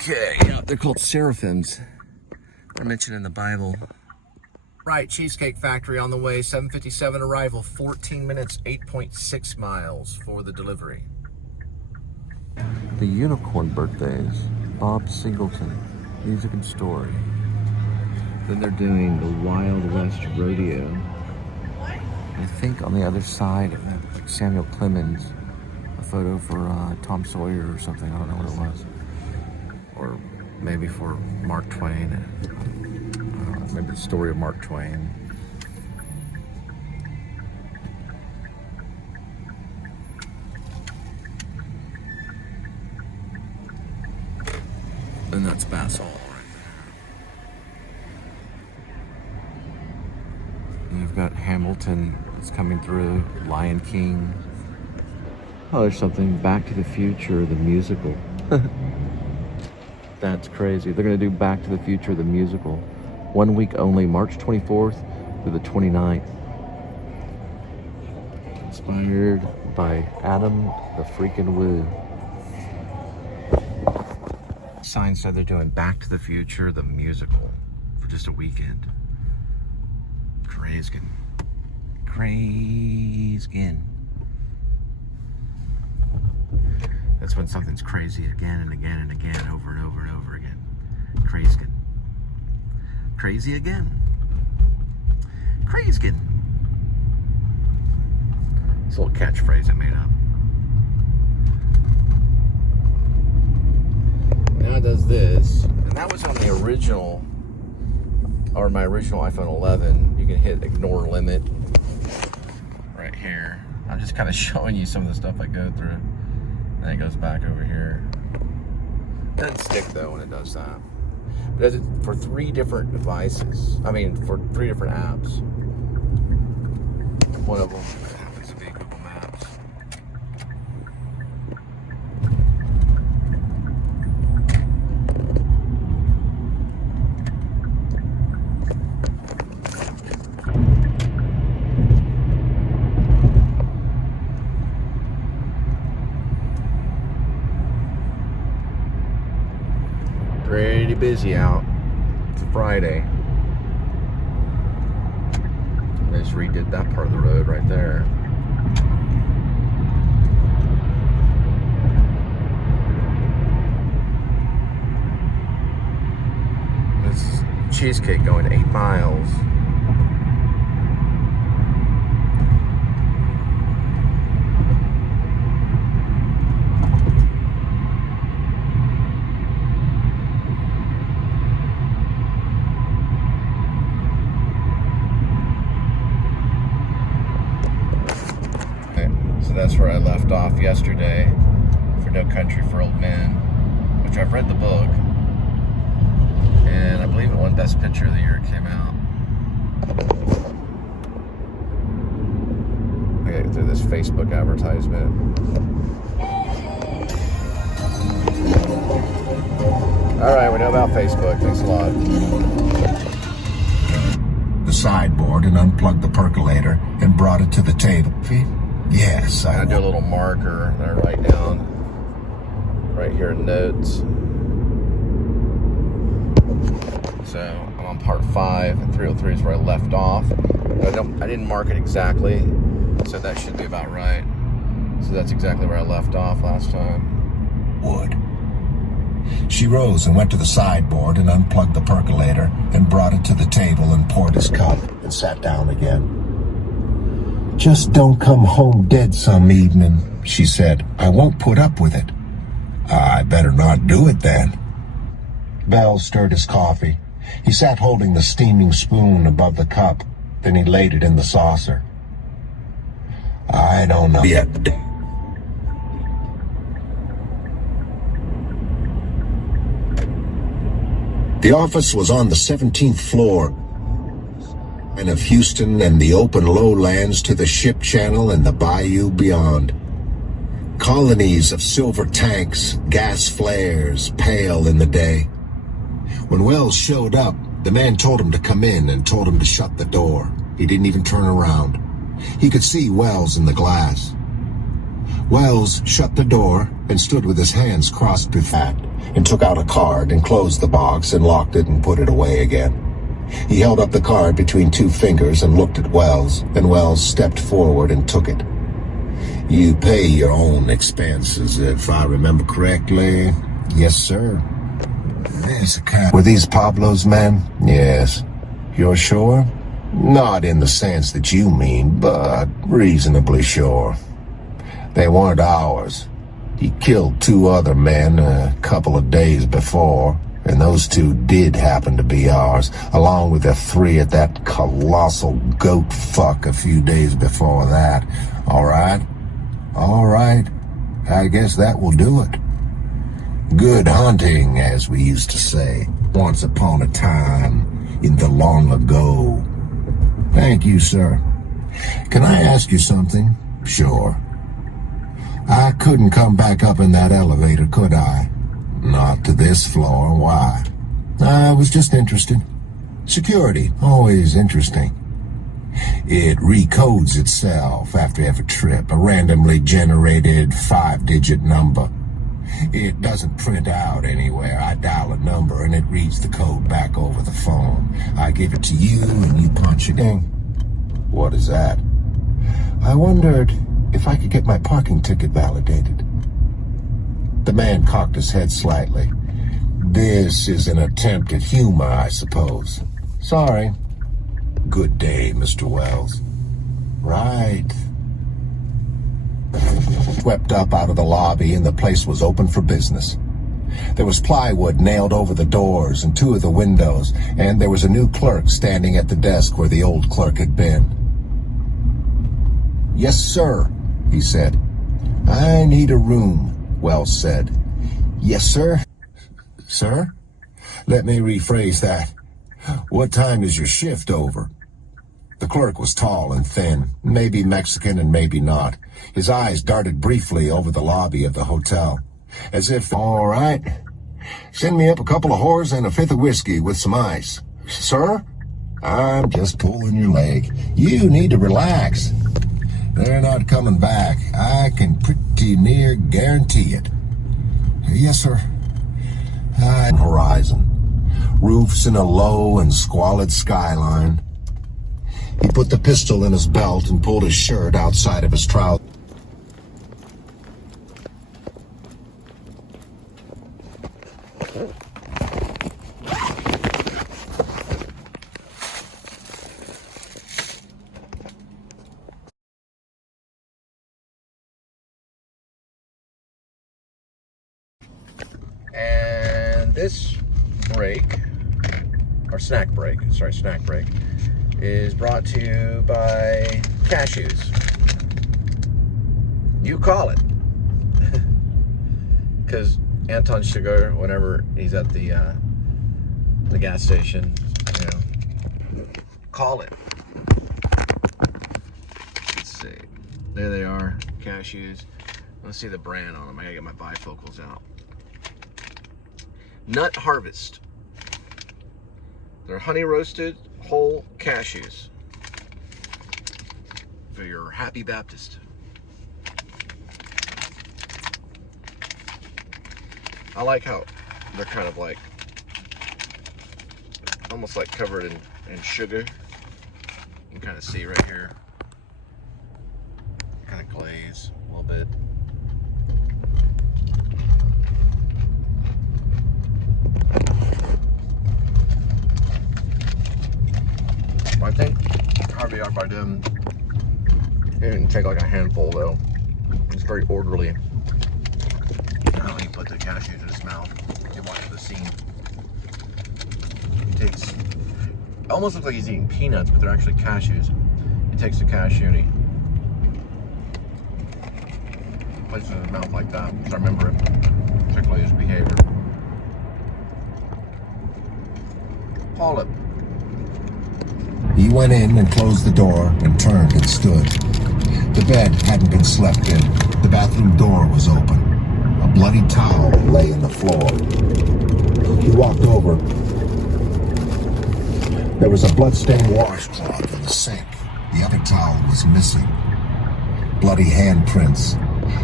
Okay, yeah, they're called seraphims. They're mentioned in the Bible. Right, Cheesecake Factory on the way, 7:57 arrival, 14 minutes, 8.6 miles for the delivery. The Unicorn Birthdays, Bob Singleton, Music and Story. Then they're doing the Wild West Rodeo. I think on the other side, like Samuel Clemens, a photo for Tom Sawyer or something, I don't know what it was. Or maybe for Mark Twain. Maybe the story of Mark Twain. And that's Bass Hall right there. And you've got Hamilton that's coming through, Lion King. Oh, there's something, Back to the Future, the musical. That's crazy. They're going to do Back to the Future, the musical. 1 week only, March 24th through the 29th. Inspired by Adam the Freaking Woo. Sign said they're doing Back to the Future, the musical, for just a weekend. Crazy. That's when something's crazy again and again and again, over and over and over again. Crazy. Crazy again. Crazy. It's a little catchphrase I made up. Now it does this, and that was on the original, my original iPhone 11. You can hit ignore limit right here. I'm just kind of showing you some of the stuff I go through. Then it goes back over here. It doesn't stick though when it does that. It does it for 3 different devices. I mean, for 3 different apps. One of them happens to be Google Maps. Pretty busy out. It's a Friday. I just redid that part of the road right there. This is cheesecake going 8 miles. So that's where I left off yesterday for No Country for Old Men, which I've read the book, and I believe it won Best Picture of the year it came out. I gotta get through this Facebook advertisement. Alright, we know about Facebook. Thanks a lot. The sideboard and unplugged the percolator and brought it to the table. Yes, I do a little marker that I write down right here in notes. So I'm on part 5, and 303 is where I left off. I didn't mark it exactly, so that should be about right. So that's exactly where I left off last time. Wood. She rose and went to the sideboard and unplugged the percolator and brought it to the table and poured his cup and sat down again. Just don't come home dead some evening, she said. I won't put up with it. I better not do it then. Bell stirred his coffee. He sat holding the steaming spoon above the cup. Then he laid it in the saucer. I don't know yet. The office was on the 17th floor of Houston and the open lowlands to the ship channel and the bayou beyond. Colonies of silver tanks, gas flares, pale in the day. When Wells showed up, the man told him to come in and told him to shut the door. He didn't even turn around. He could see Wells in the glass. Wells shut the door and stood with his hands crossed before him and took out a card and closed the box and locked it and put it away again. He held up the card between 2 fingers and looked at Wells, and Wells stepped forward and took it. You pay your own expenses, if I remember correctly. Yes, sir. There's a cat. Were these Pablo's men? Yes. You're sure? Not in the sense that you mean, but reasonably sure. They weren't ours. He killed 2 other men a couple of days before. And those 2 did happen to be ours, along with the 3 at that colossal goat fuck a few days before that. All right? All right. I guess that will do it. Good hunting, as we used to say, once upon a time in the long ago. Thank you, sir. Can I ask you something? Sure. I couldn't come back up in that elevator, could I? Not to this floor. Why? I was just interested. Security, always interesting. It recodes itself after every trip, a randomly generated 5-digit number. It doesn't print out anywhere. I dial a number and it reads the code back over the phone. I give it to you and you punch it in. What is that? I wondered if I could get my parking ticket validated. The man cocked his head slightly. This is an attempt at humor, I suppose. Sorry. Good day, Mr. Wells. Right. Swept up out of the lobby and the place was open for business. There was plywood nailed over the doors and 2 of the windows, and there was a new clerk standing at the desk where the old clerk had been. Yes, sir. he said. I need a room, Wells said. Yes, sir. Sir? Let me rephrase that. What time is your shift over? The clerk was tall and thin, maybe Mexican and maybe not. His eyes darted briefly over the lobby of the hotel, as if, all right, send me up a couple of whores and a fifth of whiskey with some ice. Sir? I'm just pulling your leg. You need to relax. They're not coming back. I can pretty near guarantee it. Yes, sir. Horizon. Roofs in a low and squalid skyline. He put the pistol in his belt and pulled his shirt outside of his trousers. And this break, or snack break, is brought to you by cashews. You call it. Because Anton Sugar, whenever he's at the gas station, call it. Let's see. There they are, cashews. Let's see the brand on them. I gotta get my bifocals out. Nut Harvest. They're honey roasted whole cashews for your happy Baptist. I like how they're kind of like almost like covered in sugar. You can kind of see right here, kind of glaze a little bit. I think hardly up by them. It didn't take like a handful though. It's very orderly. Now he put the cashews in his mouth. You watch the scene. He takes, almost looks like he's eating peanuts, but they're actually cashews. He takes the cashew and he places it in his mouth like that. So I remember it, particularly his behavior. Call it. He went in and closed the door and turned and stood. The bed hadn't been slept in. The bathroom door was open. A bloody towel lay on the floor. He walked over. There was a blood-stained washcloth in the sink. The other towel was missing. Bloody handprints.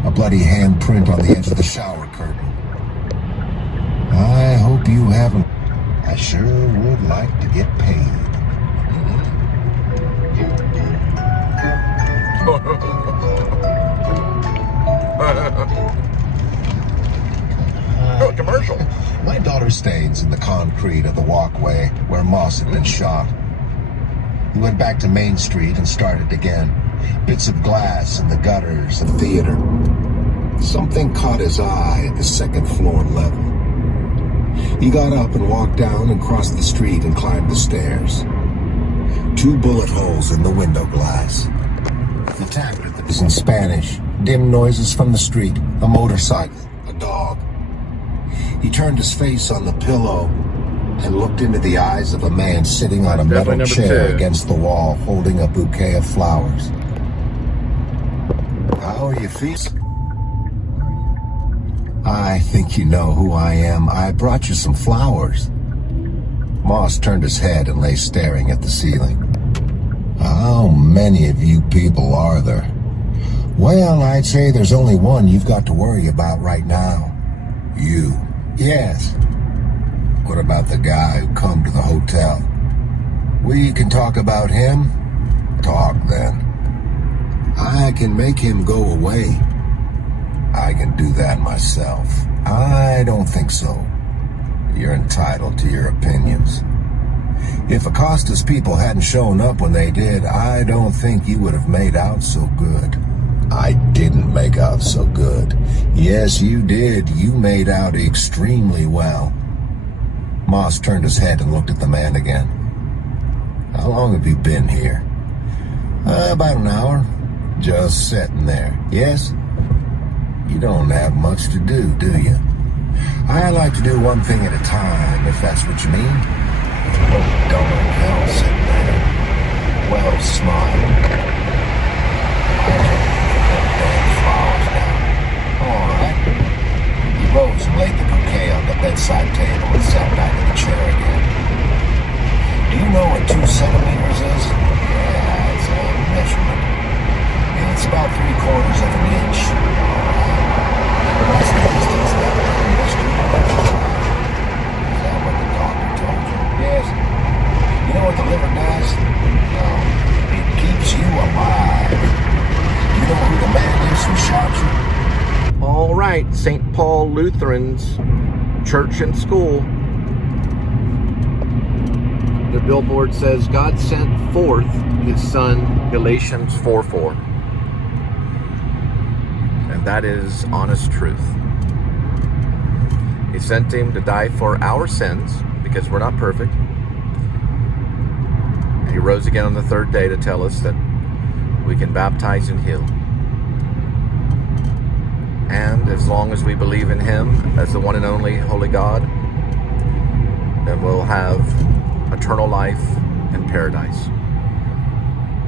A bloody handprint on the edge of the shower curtain. I hope you haven't. I sure would like to get paid. Commercial. My daughter stains in the concrete of the walkway where Moss had been shot. He went back to Main Street and started again. Bits of glass in the gutters of the theater. Something caught his eye at the second floor level. He got up and walked down and crossed the street and climbed the stairs. 2 bullet holes in the window glass. The tap was in Spanish. Dim noises from the street. A motorcycle. A dog. He turned his face on the pillow and looked into the eyes of a man sitting on a metal chair against the wall, holding a bouquet of flowers. How are you feeling? I think you know who I am. I brought you some flowers. Moss turned his head and lay staring at the ceiling. How many of you people are there? Well, I'd say there's only one you've got to worry about right now. You. Yes. What about the guy who come to the hotel? We can talk about him? Talk then. I can make him go away. I can do that myself. I don't think so. You're entitled to your opinions. If Acosta's people hadn't shown up when they did, I don't think you would have made out so good. I didn't make out so good. Yes, you did. You made out extremely well. Moss turned his head and looked at the man again. How long have you been here? About an hour. Just sitting there, yes? You don't have much to do you? I like to do one thing at a time, if that's what you mean. Oh, darn hell, sitting there. Well, smile. Flowers now. All right. He rose and laid the bouquet on the bedside table and sat back in the chair again. Do you know what 2 centimeters is? Yeah, it's a measurement. It's about 3/4 of an inch. That's the distance that mystery. Is that what the doctor told you? Yes. You know what the liver does? No. It keeps you alive. You know who the man is who shot you? All right, St. Paul Lutheran's Church and School. The billboard says, God sent forth his son, Galatians 4:4. And that is honest truth. He sent him to die for our sins, because we're not perfect. And he rose again on the 3rd day to tell us that we can baptize and heal. And as long as we believe in him as the one and only holy God, then we'll have eternal life in paradise,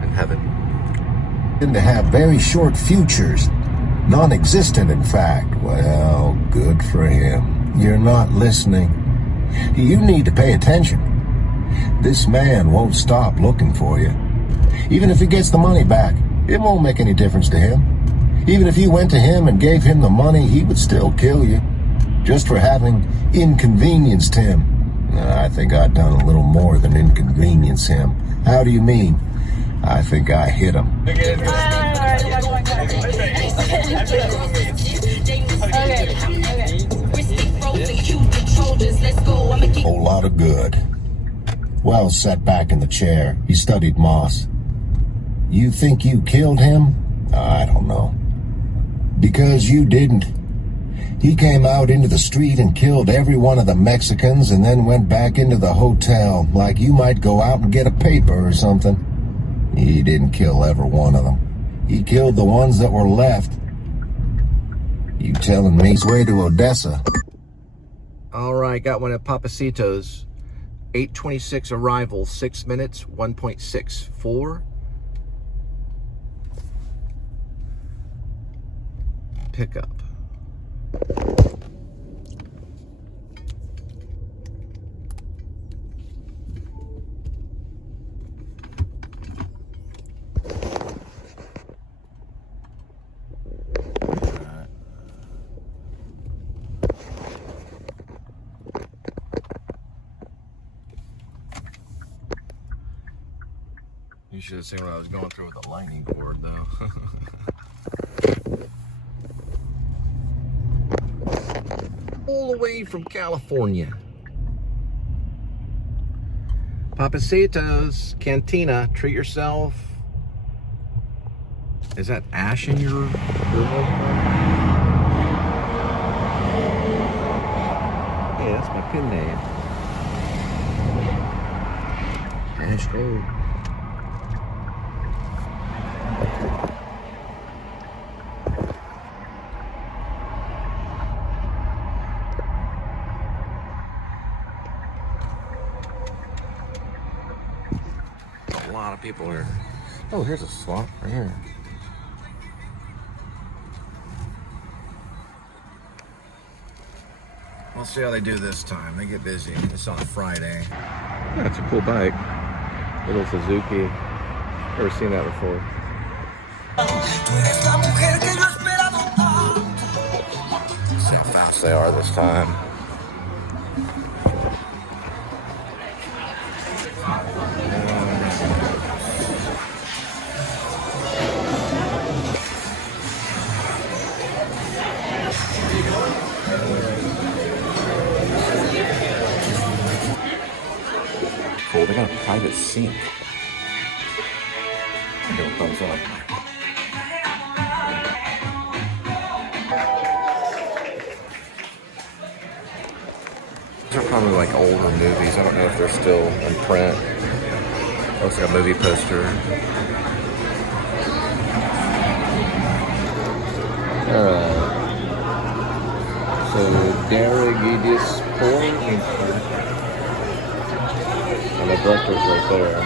in heaven. And to have very short futures, non-existent in fact. Well, good for him. You're not listening. You need to pay attention. This man won't stop looking for you. Even if he gets the money back, it won't make any difference to him. Even if you went to him and gave him the money, he would still kill you, just for having inconvenienced him. I think I've done a little more than inconvenience him. How do you mean? I think I hit him. Whole lot of good. Wells sat back in the chair. He studied Moss. You think you killed him? I don't know. Because you didn't. He came out into the street and killed every one of the Mexicans and then went back into the hotel like you might go out and get a paper or something. He didn't kill every one of them. He killed the ones that were left. You telling me he's way to Odessa? All right, got one at Pappasitos. 8:26 arrival, 6 minutes, 1.64. Pickup. You should have seen what I was going through with the lightning cord, though. All the way from California. Pappasitos Cantina, treat yourself. Is that ash in your grill? Yeah, that's my pin name. Ash Road. A lot of people here. Oh, here's a swamp right here. We'll see how they do this time. They get busy. It's on a Friday. Yeah, it's a cool bike. Little Suzuki. Never seen that before. See how fast they are this time. Cool, they got a private sink. I'll give a thumbs up. These are probably like older movies. I don't know if they're still in print. Looks like a movie poster. So, Darigidis Poor, and the director's right there.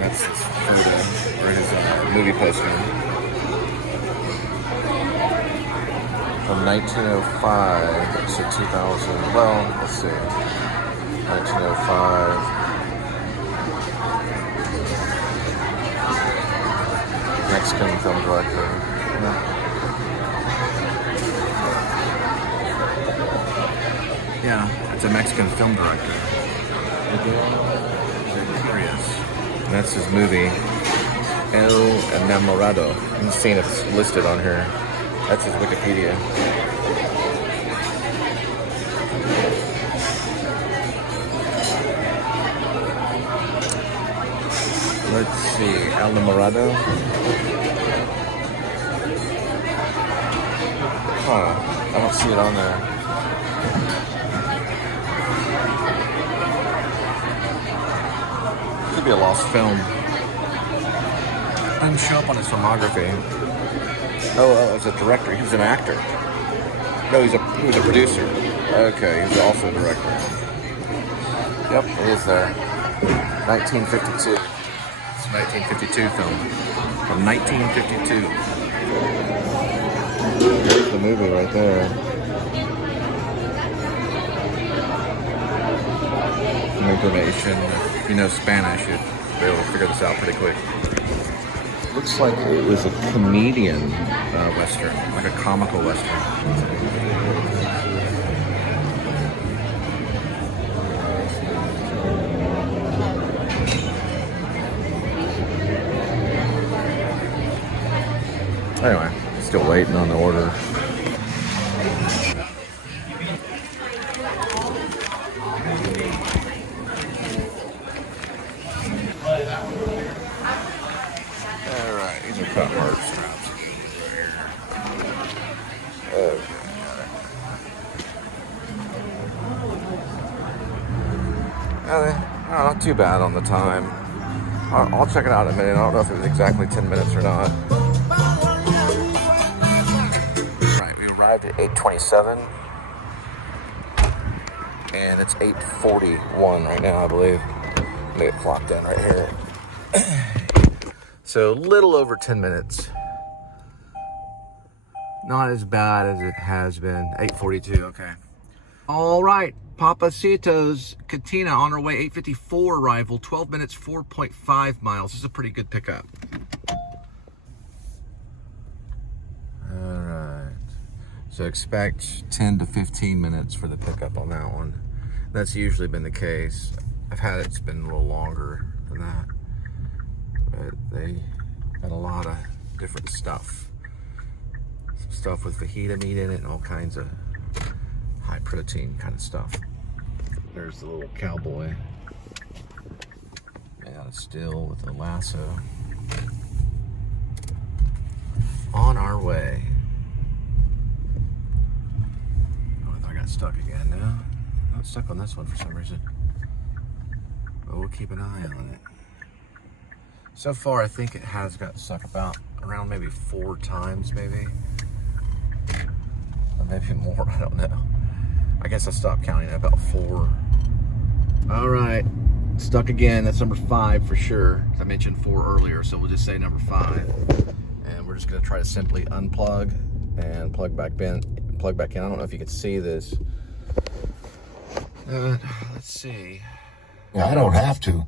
That's his photo, or his movie poster. From 1905 to 2000, well, let's see. 1905. Mexican film director. Yeah, it's a Mexican film director. And that's his movie, El Enamorado. I'm seeing if it's listed on here. That's his Wikipedia. Let's see, El Enamorado. Huh, I don't see it on there. Could be a lost film. Doesn't show up on his filmography. Oh, as a director, he was an actor. No, he was a producer. Okay, he's also a director. Yep, it is there. 1952. It's a 1952 film. From 1952. There's the movie right there. Information. If you know Spanish, you'd be able to figure this out pretty quick. Looks like it was a comedian Western, like a comical Western. Anyway, still waiting on the order. Alright, these are cut hard straps. Not too bad on the time. I'll check it out in a minute. I don't know if it was exactly 10 minutes or not. Right, we arrived at 8:27. And it's 8:41 right now, I believe. Let me get clocked in right here. So a little over 10 minutes. Not as bad as it has been. 8:42, okay. All right, Pappasitos, Katina on her way, 8:54 arrival, 12 minutes, 4.5 miles. This is a pretty good pickup. All right. So expect 10 to 15 minutes for the pickup on that one. That's usually been the case. I've had it's been a little longer than that. But they got a lot of different stuff. Some stuff with fajita meat in it and all kinds of high protein kind of stuff. There's the little cowboy. And still with the lasso. On our way. Oh, I got stuck again now. Not stuck on this one for some reason. But we'll keep an eye on it. So far, I think it has got stuck about around maybe 4 times, maybe. Or maybe more, I don't know. I guess I stopped counting at about 4. All right, stuck again. That's number 5 for sure. I mentioned 4 earlier, so we'll just say number 5. And we're just gonna try to simply unplug and plug back in. I don't know if you can see this. Let's see. I don't have to.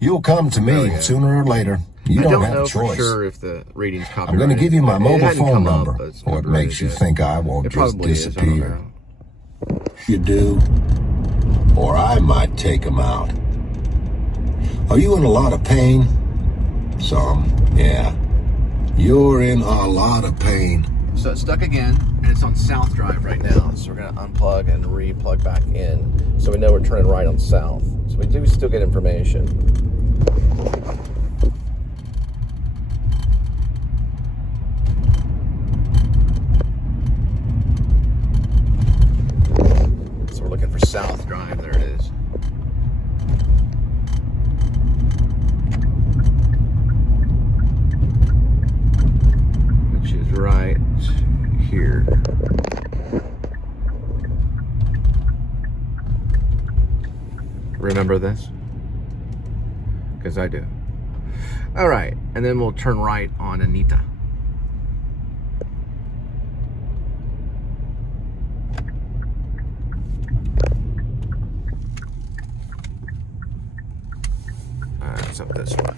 You'll come to me sooner or later. You don't have a choice. I don't know for sure if the reading's copyrighted. I'm going to give you my mobile phone number. Up, What makes you think I won't just disappear? You do, or I might take them out. Are you in a lot of pain? Some, yeah. You're in a lot of pain. So it's stuck again, and it's on South Drive right now. So we're going to unplug and re-plug back in. So we know we're turning right on South. So we do still get information. So we're looking for South Drive. There it is. Make remember this? Because I do. All right, and then we'll turn right on Anita. It's up this way.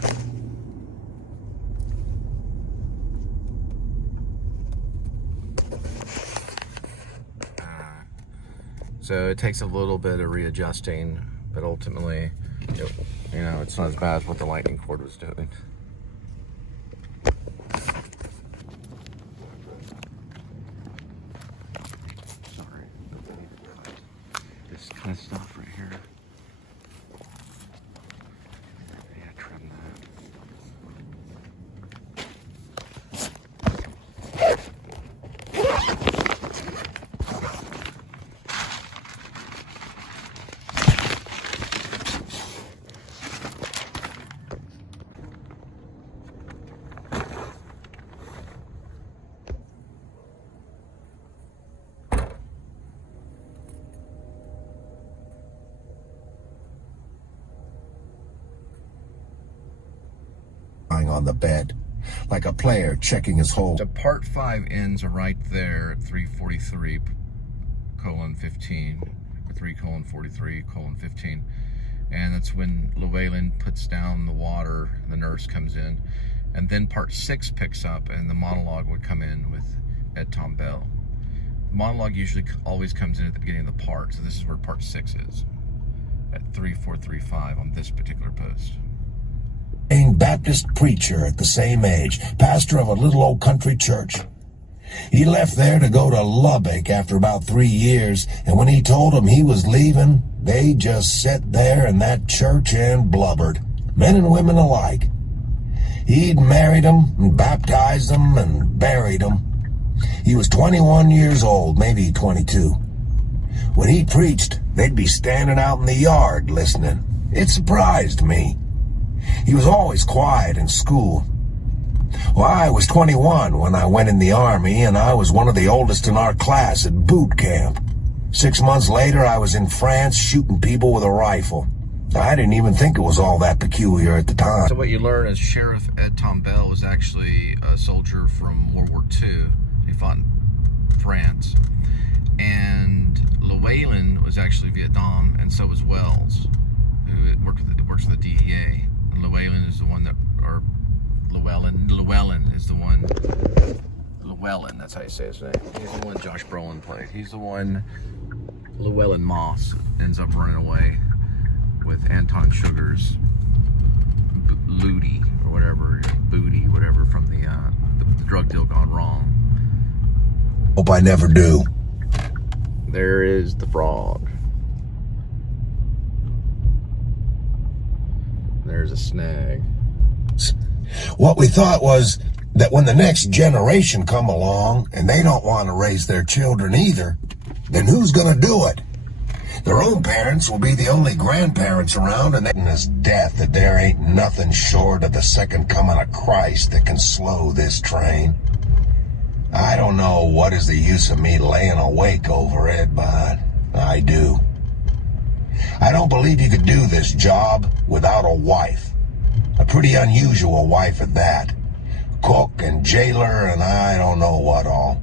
So it takes a little bit of readjusting, but ultimately, it's not as bad as what the lightning cord was doing. Sorry. This kind of stuff right here. Yeah, trim that. On the bed, like a player checking his hole. So part 5 ends right there at 3:43:15, or 3:43:15, and that's when Llewellyn puts down the water. The nurse comes in, and then part 6 picks up, and the monologue would come in with Ed Tom Bell. The monologue usually always comes in at the beginning of the part, so this is where part 6 is at 3:4:35 on this particular post. Baptist preacher at the same age, pastor of a little old country church. He left there to go to Lubbock after about 3 years, and when he told them he was leaving, they just sat there in that church and blubbered, men and women alike. He'd married them and baptized them and buried them. He was 21 years old, maybe 22. When he preached, they'd be standing out in the yard listening. It surprised me. He was always quiet in school. Well, I was 21 when I went in the Army, and I was one of the oldest in our class at boot camp. 6 months later, I was in France shooting people with a rifle. I didn't even think it was all that peculiar at the time. So what you learn is Sheriff Ed Tom Bell was actually a soldier from World War II. He fought in France. And Llewellyn was actually Vietnam, and so was Wells, who works for the DEA. Llewellyn is the one that, or Llewellyn is the one, Llewellyn, that's how you say his name. He's the one Josh Brolin played. He's the one Llewellyn Moss ends up running away with Anton Sugar's Looty, or whatever, booty, whatever, from the drug deal gone wrong. Hope I never do. There is the frog. There's a snag. What we thought was that when the next generation come along and they don't want to raise their children either, then who's going to do it? Their own parents will be the only grandparents around, and his death that there ain't nothing short of the second coming of Christ that can slow this train. I don't know what is the use of me laying awake over it, but I do. I don't believe you could do this job without a wife. A pretty unusual wife at that. Cook and jailer and I don't know what all.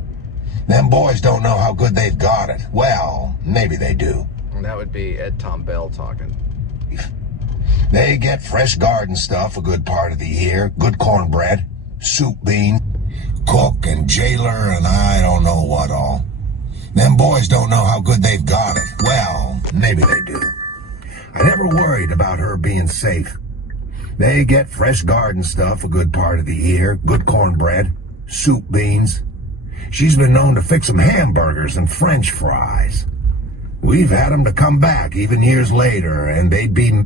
Them boys don't know how good they've got it. Well, maybe they do. And that would be Ed Tom Bell talking. They get fresh garden stuff a good part of the year. Good cornbread, soup bean, cook and jailer and I don't know what all. Them boys don't know how good they've got it. Well, maybe they do. I never worried about her being safe. They get fresh garden stuff a good part of the year. Good cornbread, soup beans. She's been known to fix them hamburgers and French fries. We've had them to come back even years later, and they'd be...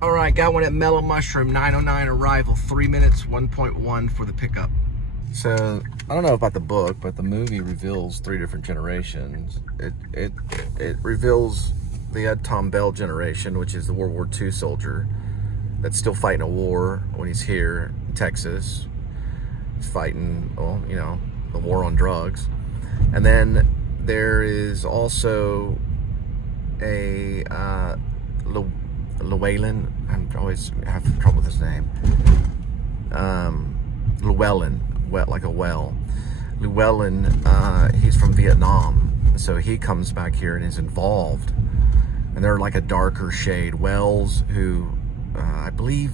All right, got one at Mellow Mushroom, 9:09 arrival, 3 minutes, 1.1 for the pickup. So, I don't know about the book, but the movie reveals 3 different generations. It reveals the Ed Tom Bell generation, which is the World War II soldier that's still fighting a war when he's here in Texas. He's fighting, the war on drugs. And then There is also a Llewellyn. I always have trouble with his name. Llewellyn, like a well. Llewellyn, he's from Vietnam, so he comes back here and is involved. And they're like a darker shade. Wells, who I believe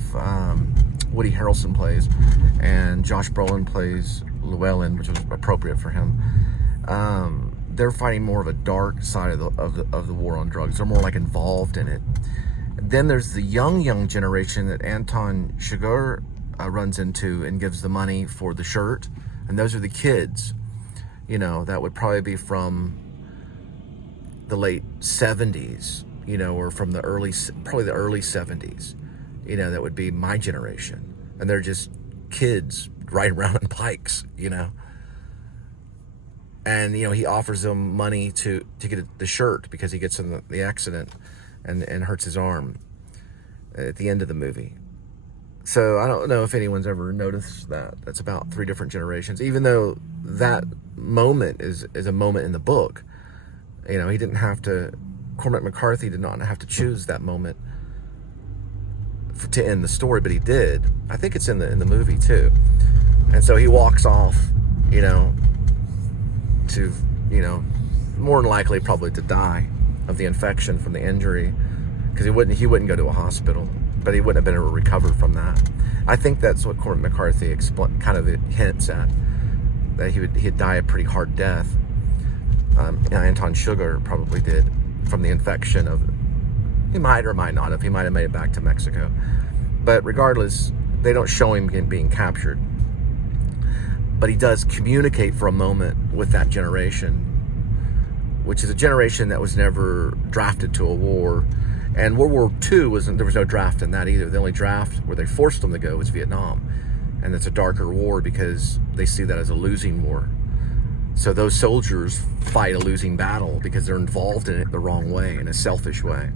Woody Harrelson plays, and Josh Brolin plays Llewellyn, which was appropriate for him. They're fighting more of a dark side of the war on drugs. They're more like involved in it. Then there's the young generation that Anton Chigurh runs into and gives the money for the shirt, and those are the kids. You know, that would probably be from the late 70s, you know, or from probably the early 70s. You know, that would be my generation, and they're just kids riding around on bikes, you know. And, you know, he offers them money to get the shirt because he gets in the accident and hurts his arm at the end of the movie. So I don't know if anyone's ever noticed that. That's about 3 different generations, even though that moment is a moment in the book. You know, he didn't have to, Cormac McCarthy did not have to choose that moment to end the story, but he did. I think it's in the movie too. And so he walks off, you know, to, you know, more than likely probably to die of the infection from the injury, because he wouldn't go to a hospital, but he wouldn't have been able to recover from that. I think that's what Cormac McCarthy kind of hints at, that he'd die a pretty hard death. Anton Chigurh probably did from the infection of. He might or might not have. He might have made it back to Mexico, but regardless, they don't show him being captured. But he does communicate for a moment with that generation, which is a generation that was never drafted to a war. And World War II there was no draft in that either. The only draft where they forced them to go was Vietnam. And it's a darker war because they see that as a losing war. So those soldiers fight a losing battle because they're involved in it the wrong way, in a selfish way.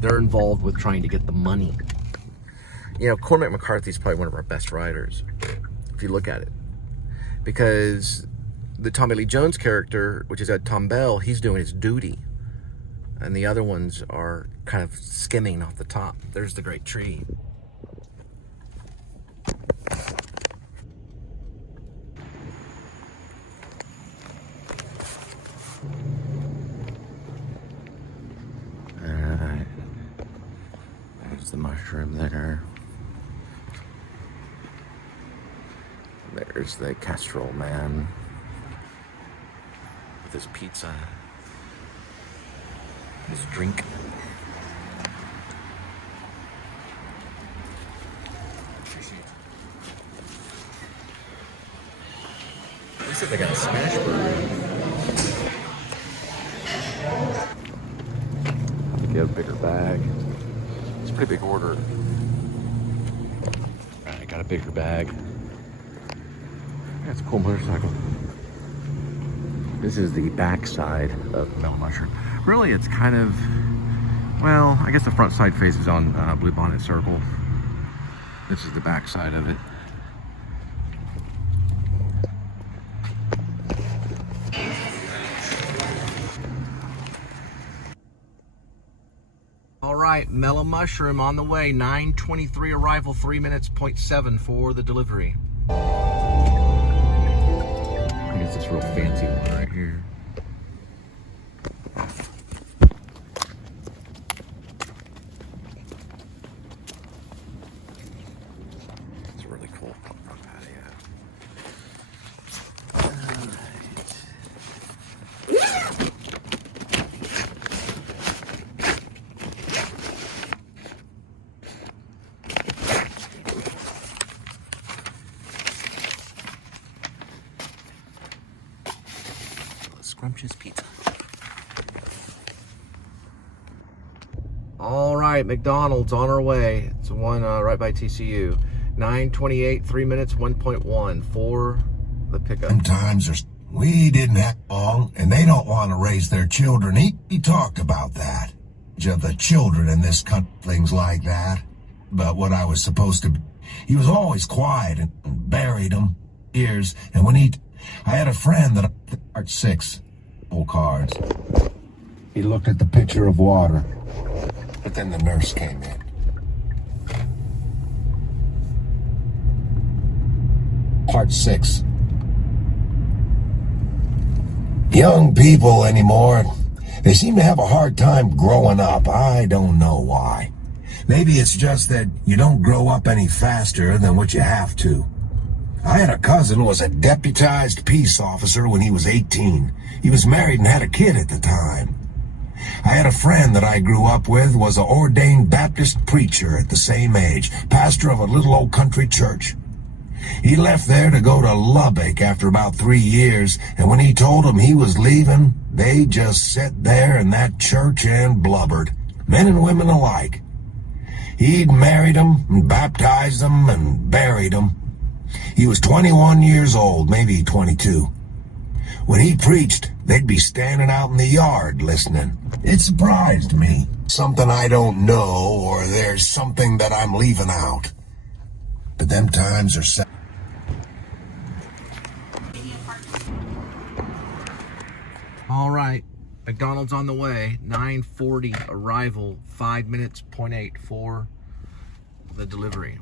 They're involved with trying to get the money. You know, Cormac McCarthy is probably one of our best writers, if you look at it. Because the Tommy Lee Jones character, which is Ed Tom Bell, he's doing his duty. And the other ones are kind of skimming off the top. There's the great tree. Alright. There's the mushroom there. There's the Castrol man with his pizza, his drink. They said they got a smash burger. Get a bigger bag. It's a pretty big order. I got a bigger bag. That's a cool motorcycle. This is the back side of Mellow Mushroom. Really, it's kind of, well, I guess the front side faces on Blue Bonnet Circle. This is the back side of it. All right, Mellow Mushroom on the way. 9:23 arrival, 3 minutes, 0.7 for the delivery. I guess this real fancy one right here. It's really cool front patio. Scrumptious pizza. All right, McDonald's on our way. It's the one right by TCU. 9:28, 3 minutes, 1.1 for the pickup. Sometimes we didn't have long, and they don't want to raise their children. He talked about that. Of the children in this country, things like that. But what I was supposed to, he was always quiet and buried them years. And when I had a friend that Art 6. cards. He looked at the pitcher of water, but then the nurse came in. Part 6. Young people anymore, they seem to have a hard time growing up. I don't know why. Maybe it's just that you don't grow up any faster than what you have to. I had a cousin who was a deputized peace officer when he was 18. He was married and had a kid at the time. I had a friend that I grew up with was an ordained Baptist preacher at the same age, pastor of a little old country church. He left there to go to Lubbock after about 3 years, and when he told them he was leaving, they just sat there in that church and blubbered, men and women alike. He'd married them and baptized them and buried them. He was 21 years old, maybe 22. When he preached, they'd be standing out in the yard listening. It surprised me. Something I don't know, or there's something that I'm leaving out. But them times are sad. All right, McDonald's on the way. 9:40 arrival. 5 minutes, 0.8 for the delivery.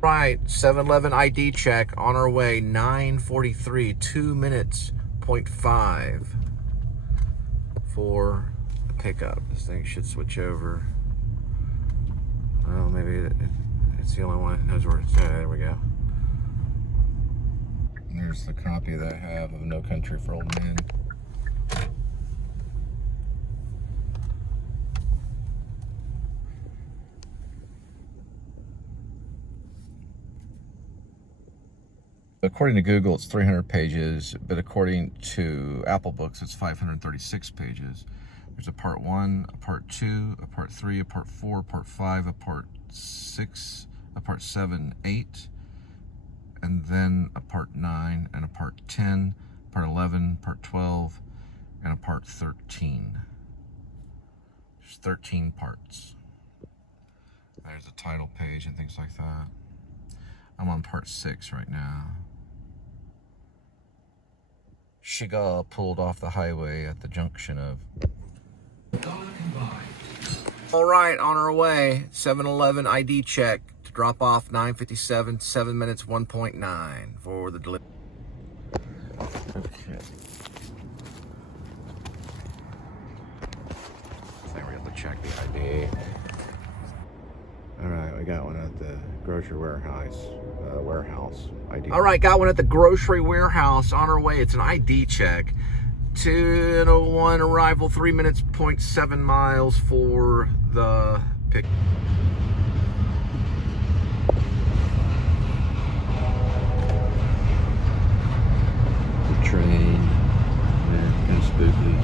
Right, 7-Eleven ID check on our way. 9:43, 2 minutes, 0.5 for the pickup. This thing should switch over. Well, maybe it's the only one that knows where it's at. There we go. And there's the copy that I have of No Country for Old Men. According to Google, it's 300 pages, but according to Apple Books, it's 536 pages. There's a part 1, a part 2, a part 3, a part 4, a part 5, a part 6, a part 7, 8, and then a part 9, and a part 10, part 11, part 12, and a part 13. There's 13 parts. There's a title page and things like that. I'm on part 6 right now. Shiga pulled off the highway at the junction of... All right, on our way. 7-Eleven ID check to drop off 9:57, 7 minutes, 1.9 for the delivery. Okay. I think we have to check the ID. All right, we got one at the grocery warehouse ID. All right, got one at the grocery warehouse on our way. It's an ID check. 10:01 arrival, 3 minutes, 0.7 miles for the pick. The train, yeah, kind of spooky.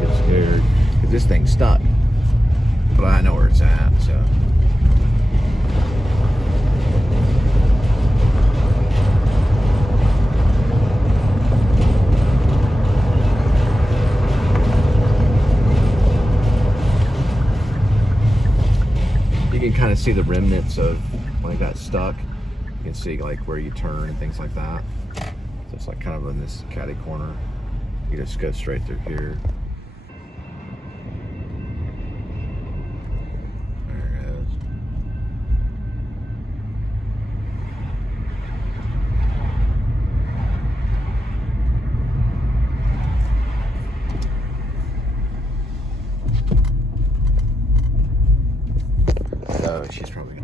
Get scared, 'cause this thing's stuck. But I know where it's at, so. You can kind of see the remnants of when it got stuck. You can see like where you turn and things like that. So it's like kind of in this catty corner. You just go straight through here. She's probably